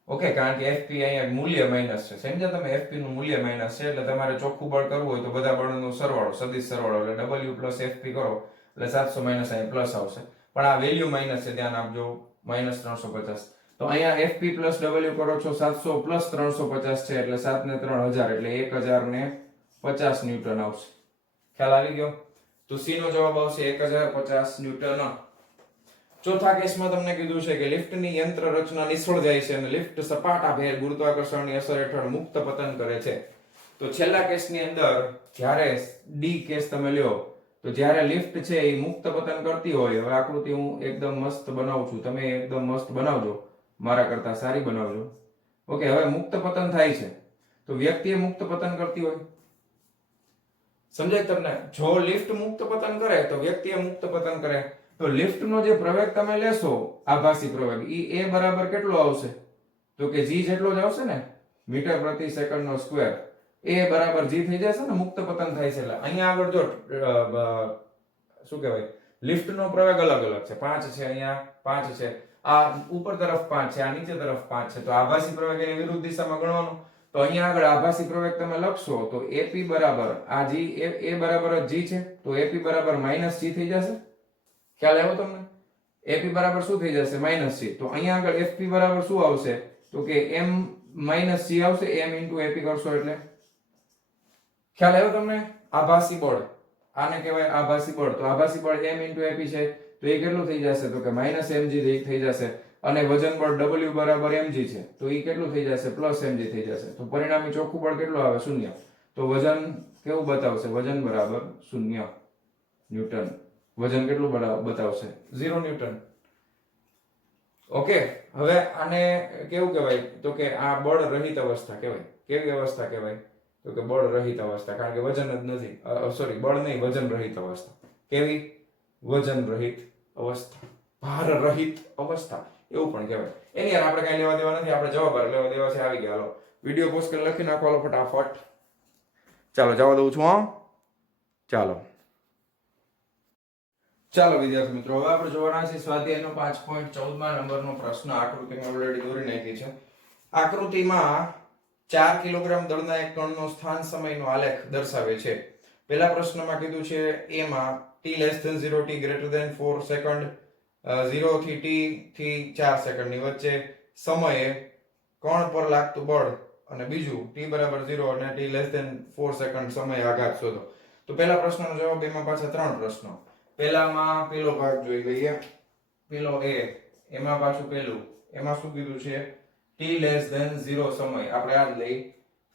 ઓકે, કારણ કે FP અહીંયા મૂલ્ય માઇનસ છે. સમજ્યા તમે? FP નું મૂલ્ય માઇનસ છે એટલે તમારે ચોખ્ખું બળ કરવું હોય તો બધા બળનો સરવાળો, સદિશ સરવાળો, એટલે W પ્લસ FP કરો એટલે 700 માઇનસ અહીંયા પ્લસ આવશે. પણ આ વેલ્યુ માઇનસ છે, ધ્યાન આપજો, માઇનસ 350. તો અહીંયા FP પ્લસ W કરો છો 700 પ્લસ 350 છે એટલે 7 ને 3 1000 એટલે 1050 ન્યૂટન આવશે. ખ્યાલ આવી ગયો? તો C નો જવાબ આવશે 1050 ન્યૂટન. ચોથા કેસમાં તમને કીધું છે કે લિફ્ટની યંત્ર રચના નિષ્ફળ જાય છે અને લિફ્ટ સપાટાભેર ગુરુત્વાકર્ષણની અસર હેઠળ મુક્ત પતન કરે છે. તો છેલ્લા કેસની અંદર જ્યારે D કેસ તમે લ્યો તો જ્યારે લિફ્ટ છે એ મુક્ત પતન કરતી હોય, હવે આકૃતિ હું એકદમ મસ્ત બનાવું છું, તમે એકદમ મસ્ત બનાવજો, મારા કરતા સારી બનાવજો. ઓકે, હવે મુક્ત પતન થાય છે તો વ્યક્તિ મુક્ત પતન કરતી હોય, સમજાય તમને? જો લિફ્ટ મુક્ત પતન કરે તો વ્યક્તિ મુક્ત પતન કરે. તો લિફ્ટ નો જે પ્રવેગ તમે લેશો, આભાસી પ્રવેગ, ઈ A બરાબર કેટલો આવશે? તો કે G જેટલો જ આવશે ને, મીટર પ્રતિ સેકન્ડ નો સ્ક્વેર. A બરાબર G થઈ જશે ને, મુક્ત પતન થાય છે એટલે. અહીંયા આગળ જો શું કહેવાય, લિફ્ટ નો પ્રવેગ અલગ અલગ છે. 5 છે, અહીંયા 5 છે, આ ઉપર તરફ 5 છે, આ નીચે તરફ 5 છે. તો આભાસી પ્રવેગ એની વિરુદ્ધ દિશામાં ગણવાનો. તો અહીંયા આગળ આભાસી પ્રવેગ તમે લખશો તો AP બરાબર આ G, A બરાબર G છે તો AP બરાબર માઈનસ G થઈ જશે. ખ્યાલ આવ્યો તમને? AP બરાબર શું થઈ જશે? Minus C. તો અહીંયા આગળ FP બરાબર શું આવશે? તો કે m માઈનસ C આવશે. m into AP કરશો એટલે ખ્યાલ આવ્યો તમને? આભાસી બળ, આને કહેવાય આભાસી બળ. તો આભાસી બળ m into AP છે તો એ કેટલું થઈ જશે? તો કે માઈનસ mg થઈ જશે. અને વજન બળ W બરાબર mg છે તો એ કેટલું થઈ જશે? પ્લસ mg થઈ જશે. તો પરિણામી ચોખ્ખું બળ કેટલું આવે? 0. તો વજન કેવું બતાવશે? વજન બરાબર 0 ન્યૂટન. વજન કેટલું બતાવશે? 0 ન્યૂટન. ઓકે, હવે આને કેવું કહેવાય? તો કે આ બળ રહિત અવસ્થા કહેવાય. કેવી અવસ્થા કહેવાય? તો કે બળ રહિત અવસ્થા, કારણ કે વજન જ નથી. સોરી, બળ નહીં, વજન રહિત અવસ્થા. કેવી? વજન રહિત અવસ્થા, ભાર રહિત અવસ્થા એવું પણ કહેવાય. એની યાર આપણે કઈ લેવા દેવા નથી, આપણે જવાબ લેવા દેવા છે. આવી ગયા, હાલો વિડિયો પોસ્ટ કરી લખી નાખો હાલો ફટાફટ. ચાલો જવા દઉં છું. ચાલો વિદ્યાર્થી મિત્રો, હવે આપણે જોવાના છે સ્વાધ્યાયનો 5.14 નંબરનો પ્રશ્ન. આકૃતિ મેં ઓલરેડી દોરી નાખી છે. આકૃતિમાં 4 કિલોગ્રામ દળના એક કણનો સ્થાન સમયનો આલેખ દર્શાવે છે. પહેલા પ્રશ્નમાં કીધું છે એમાં t less than 0 t greater than 4 second, 0 થી t થી 4 સેકન્ડની વચ્ચે સમયે કણ પર લાગતું બળ, અને બીજું t બરાબર 0 અને t less than 4 સેકન્ડ સમયે આઘાત શોધો. તો પહેલા પ્રશ્નનો જવાબ, એમાં પાછા 3 પ્રશ્નો. પહેલામાં પેલો ભાગ જોઈ લઈએ. પેલો A, એમાં પાછું પેલું, એમાં શું કીધું છે? t less than 0 સમય. આપણે આ જ લઈ,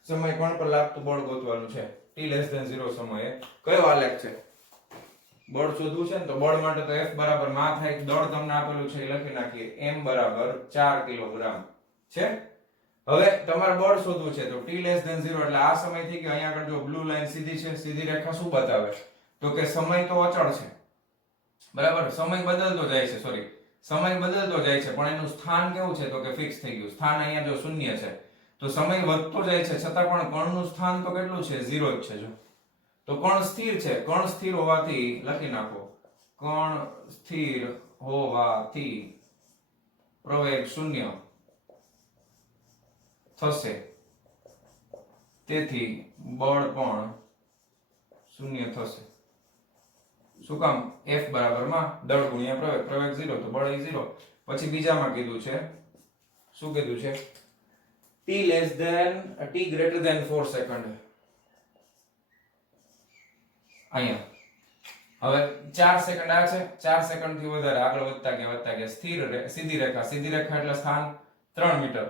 સમય કણ પર લાગતું બળ ગોતવાનું છે. t less than 0 સમયે કયો આલેખ છે? બળ શોધવું છે ને તો બળ માટે તો F બરાબર માં થાય, દળ તમને આપેલું છે એ લખી નાખીએ, m બરાબર 4 કિલોગ્રામ છે. હવે તમારે બળ શોધવું છે તો t લેસ ધેન 0 એટલે આ સમય થી કે અહીંયા આગળ જો બ્લુ લાઈન સીધી છે, સીધી રેખા શું બતાવે તો કે સમય તો અચળ છે, બરાબર, સમય બદલતો જાય છે, સોરી સમય બદલતો જાય છે પણ એનું સ્થાન કેવું છે તો કે ફિક્સ થઈ ગયું, સ્થાન અહીંયા જો શૂન્ય છે તો સમય વધતો જાય છે છતાં પણ કણનું સ્થાન તો કેટલું છે 0 જ છે. જો તો કણ સ્થિર છે, કણ સ્થિર હોવાથી લખી નાખો, કણ સ્થિર હોવાથી પ્રવેગ શૂન્ય થશે, તેથી બળ પણ શૂન્ય થશે. શું કામ? F બરાબર માં દળ ગુણ્યા પ્રવેગ, પ્રવેગ 0 તો બળ 0. પછી બીજામાં કીધું છે, શું કીધું છે? t less than t greater than 4 second. અહીંયા હવે 4 સેકન્ડ આ છે, 4 સેકન્ડ થી વધારે આગળ વધતા ગયા સ્થિર સીધી રેખા એટલે સ્થાન 3 મીટર,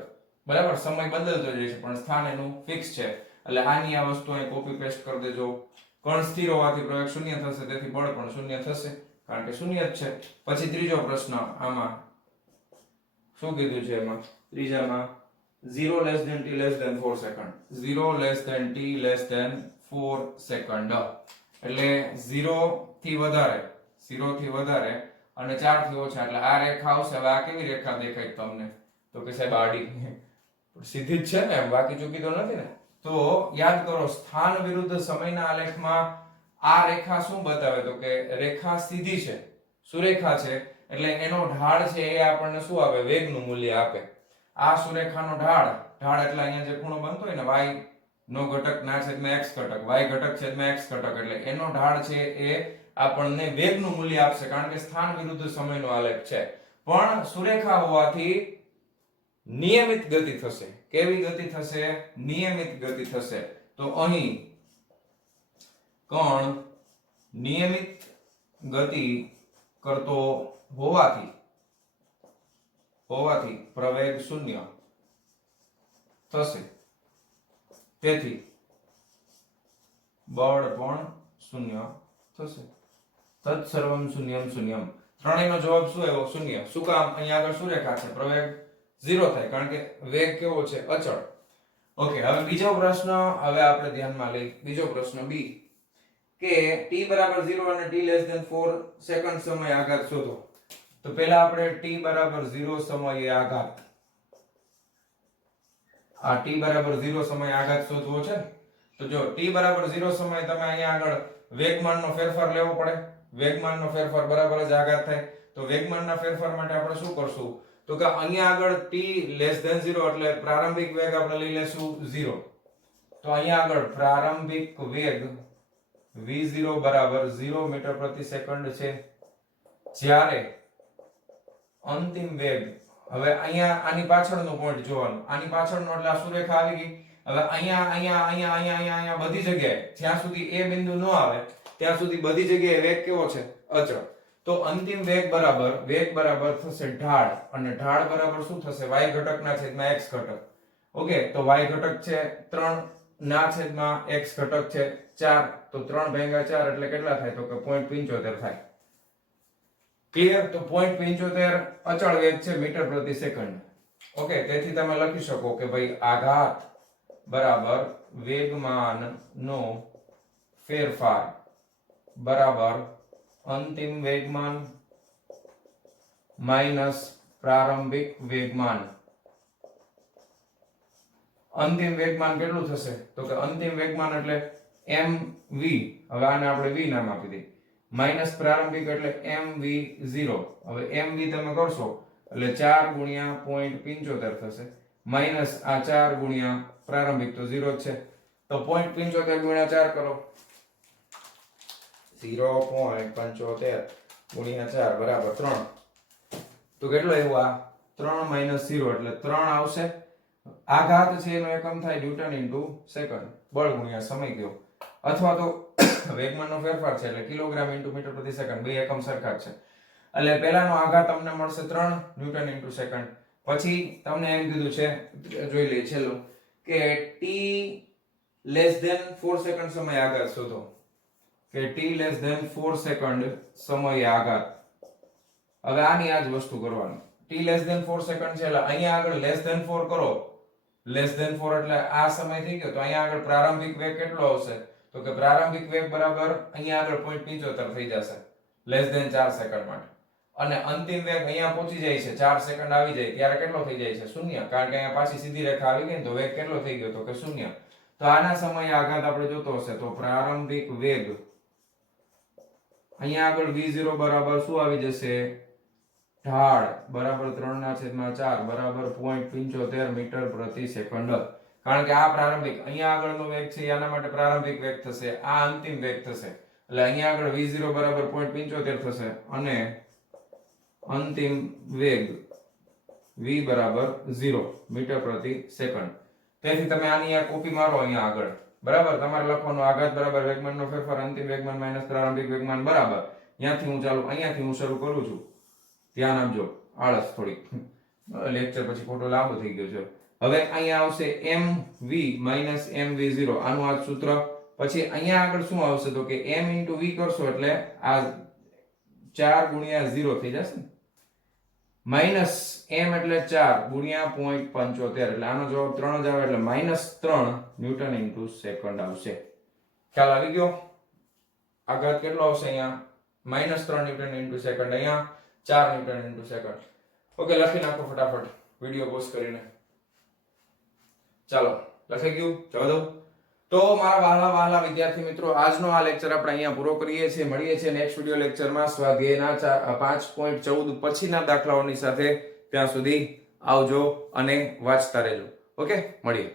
બરાબર, સમય બદલતો જાય છે પણ સ્થાન એનું ફિક્સ છે એટલે આની આ વસ્તુ અહીં કોપી પેસ્ટ કરી દેજો. કણ સ્થિર હોવાથી પ્રવેગ શૂન્ય થશે, તેથી બળ પણ શૂન્ય થશે કારણ કે શૂન્ય જ છે. પછી ત્રીજો પ્રશ્ન, આમાં શું કીધું છે? એમાં ત્રીજામાં 0 less than t less than 4 second, 0 less than t less than 4 second એટલે 0 થી વધારે, 0 થી વધારે અને 4 થી ઓછા એટલે આ રેખા આવશે. હવે આ કેવી રેખા દેખાય તમને તો કે સાહેબ આડી, સીધી જ છે ને, બાકી ચૂકી તો નથી ને. તો યાદ કરો, સ્થાન વિરુદ્ધ સમયના આલેખમાં આ રેખા શું બતાવે તો કે રેખા સીધી છે, સુરેખા છે એટલે એનો ઢાળ છે એ આપણને શું આપે? વેગનું મૂલ્ય આપે. આ સુરેખાનો ઢાળ એટલે અહીંયા જે ખૂણો બનતો હોય ને y નો ઘટક ના છેદમાં x ઘટક, y ઘટક છેદમાં x ઘટક, એટલે એનો ઢાળ છે એ આપણને વેગનું મૂલ્ય આપશે કારણ કે સ્થાન વિરુદ્ધ સમયનો આલેખ છે. પણ સુરેખા હોવાથી નિયમિત ગતિ થશે. કેવી ગતિ થશે? નિયમિત ગતિ થશે. તો અહીં કણ નિયમિત ગતિ કરતો હોવાથી પ્રવેગ શૂન્ય થશે, તેથી બળ પણ શૂન્ય થશે. તત્સર્વમ શૂન્યમ શૂન્યમ. ત્રણેયનો જવાબ શું આવ્યો? શૂન્ય. શું કામ? અહીંયા આગળ શું રેખા છે? પ્રવેગ 0 થાય કારણ કે વેગ કેવો છે? અચળ. ઓકે, હવે બીજો પ્રશ્ન હવે આપણે ધ્યાનમાં લઈ. બીજો પ્રશ્ન બી કે t બરાબર 0 અને t લેસ ધેન 4 સેકન્ડ સમય આઘાત શોધો. તો પહેલા આપણે t બરાબર 0 સમયે આઘાત, આ t બરાબર 0 સમયે આઘાત શોધવો છે. તો જો t બરાબર 0 સમયે તમે અહીંયા આગળ વેગમાનનો ફેરફાર લેવો પડે. વેગમાનનો ફેરફાર બરાબર જ આઘાત થાય. તો વેગમાનના ફેરફાર માટે આપણે શું કરશું તો કે અહીંયા આગળ t લેસ ધેન 0 એટલે પ્રારંભિક વેગ આપણે લઈ લેશું 0. તો અહીંયા આગળ પ્રારંભિક વેગ v0 બરાબર 0 મીટર પ્રતિ સેકન્ડ છે, જ્યારે અંતિમ વેગ, હવે અહીંયા આની પાછળનો પોઈન્ટ જોવાનો, આની પાછળનો એટલે આ સુરેખા આવી ગઈ. હવે અહીંયા બધી જગ્યાએ જ્યાં સુધી એ બિંદુ ન આવે ત્યાં સુધી બધી જગ્યાએ વેગ કેવો છે? અચળ. તો અંતિમ વેગ બરાબર થશે ઢાળ, અને ઢાળ બરાબર શું થશે? y ઘટકના છેદમાં x ઘટક. ઓકે, તો y ઘટક છે 3 ના છેદમાં x ઘટક છે 4, તો 3 ભાગ્યા 4 એટલે કેટલા થાય તો કે 0.75 થાય. ક્લિયર? તો 0.75 અચળ વેગ છે મીટર પ્રતિ સેકન્ડ. ઓકે, તેથી તમે લખી શકો કે ભાઈ આઘાત બરાબર વેગમાનનો ફેરફાર બરાબર અંતિમ વેગમાન માઈનસ પ્રારંભિક વેગમાન. અંતિમ વેગમાન કેટલું થશે તો કે અંતિમ વેગમાન એટલે mv, હવે આને આપણે v નામ આપી દઈએ, માઈનસ પ્રારંભિક એટલે mv0. હવે mv તમે કરશો એટલે 4 ગુણ્યા 0.75 થશે, માઈનસ આ 4 ગુણ્યા પ્રારંભિક તો 0 જ છે, તો 0.75 ગુણ્યા 4 કરો, 0.75 ગુણ્યા 4 બરાબર 3. તો કેટલો આવ્યો? આ 3 માઈનસ 0 એટલે 3 આવશે. આઘાત છે એનો એકમ થાય ન્યૂટન ઇન્ટુ સેકન્ડ, બળ ગુણ્યા સમય કયો, અથવા તો વેગમાનનો ફેરફાર છે એટલે કિલોગ્રામ ઇન્ટુ મીટર પ્રતિ સેકન્ડ, બે એકમ સરખા જ છે. એટલે પહેલાનો આઘાત તમને મળશે 3 ન્યૂટન ઇન્ટુ સેકન્ડ. પછી તમને એમ કીધું છે, જોઈ લઈએ છેલ્લું, કે t લેસ ધેન 4 સેકન્ડ સમય આઘાત શોધો. કે t<4 સેકન્ડ સમયે આઘાત. હવે આની આ જ વસ્તુ કરવાની. t<4 સેકન્ડ છે એટલે અહીંયા આગળ <4 કરો. <4 એટલે આ સમય થઈ ગયો તો અહીંયા આગળ પ્રારંભિક વેગ કેટલો આવશે? તો કે પ્રારંભિક વેગ બરાબર અહીંયા આગળ 0.75 થઈ જશે <4 સેકન્ડ માટે. અને અંતિમ વેગ અહીંયા પહોંચી જાય છે 4 સેકન્ડ આવી જાય ત્યારે કેટલો થઈ જાય છે? 0. કારણ કે અહીંયા પાછી સીધી રેખા આવી ગઈ ને તો વેગ કેટલો થઈ ગયો? તો કે 0. તો આના સમયે આઘાત આપણે જોતો હશે તો પ્રારંભિક વેગ અહીંયા આગળ v0 બરાબર શું આવી જશે? ઢાળ બરાબર 3/4 બરાબર 0.75 મીટર પ્રતિ સેકન્ડ. કારણ કે આ પ્રારંભિક અહીંયા આગળનો વેગ છે આના માટે પ્રારંભિક વેગ થશે, આ અંતિમ વેગ થશે. એટલે અહીંયા આગળ v0 બરાબર 0.75 થશે અને અંતિમ વેગ v બરાબર 0 મીટર પ્રતિ સેકન્ડ. તેથી તમે આની આ કોપી મારો અહીંયા આગળ. બરાબર, તમારે લખવાનું આઘાત બરાબર વેગમાનનો ફેરફાર અંતિમ વેગમાન માઈનસ પ્રારંભિક વેગમાન બરાબર. અહીંયાથી હું શરૂ કરું છું. ધ્યાન આપજો, આળસ થોડીક, લેક્ચર પછી ખોટો લાંબો થઈ ગયો છે. હવે અહીંયા આવશે mv માઈનસ mv0 આનું આ સૂત્ર. પછી અહીંયા આગળ શું આવશે તો કે m into v કરશો એટલે આ 4 ગુણ્યા 0 થઈ જશે ને, માઈનસ m એટલે 4 ગુણ્યા 0.75 એટલે આનો જવાબ 3 જ આવે એટલે -3 ન્યૂટન ઇન્ટુ સેકન્ડ આવશે. ખ્યાલ આવી ગયો? આઘાત કેટલો આવશે અહીંયા? -3 ન્યૂટન ઇન્ટુ સેકન્ડ, અહીંયા 4 ન્યૂટન ઇન્ટુ સેકન્ડ. ઓકે, લખી નાખો ફટાફટ વિડિયો પોઝ કરીને. ચાલો, લખાઈ ગયું? જવા દો. તો મારા વહાલા વિદ્યાર્થી મિત્રો, આજનો આ લેક્ચર આપણે અહીંયા પૂરો કરીએ છીએ. મળીએ છીએ નેક્સ્ટ વિડિયો લેક્ચરમાં સ્વાધ્યાયના 5.14 પછીના દાખલાઓની સાથે. ત્યાં સુધી આવજો અને વાંચતા રહેજો. ઓકે, મળીએ.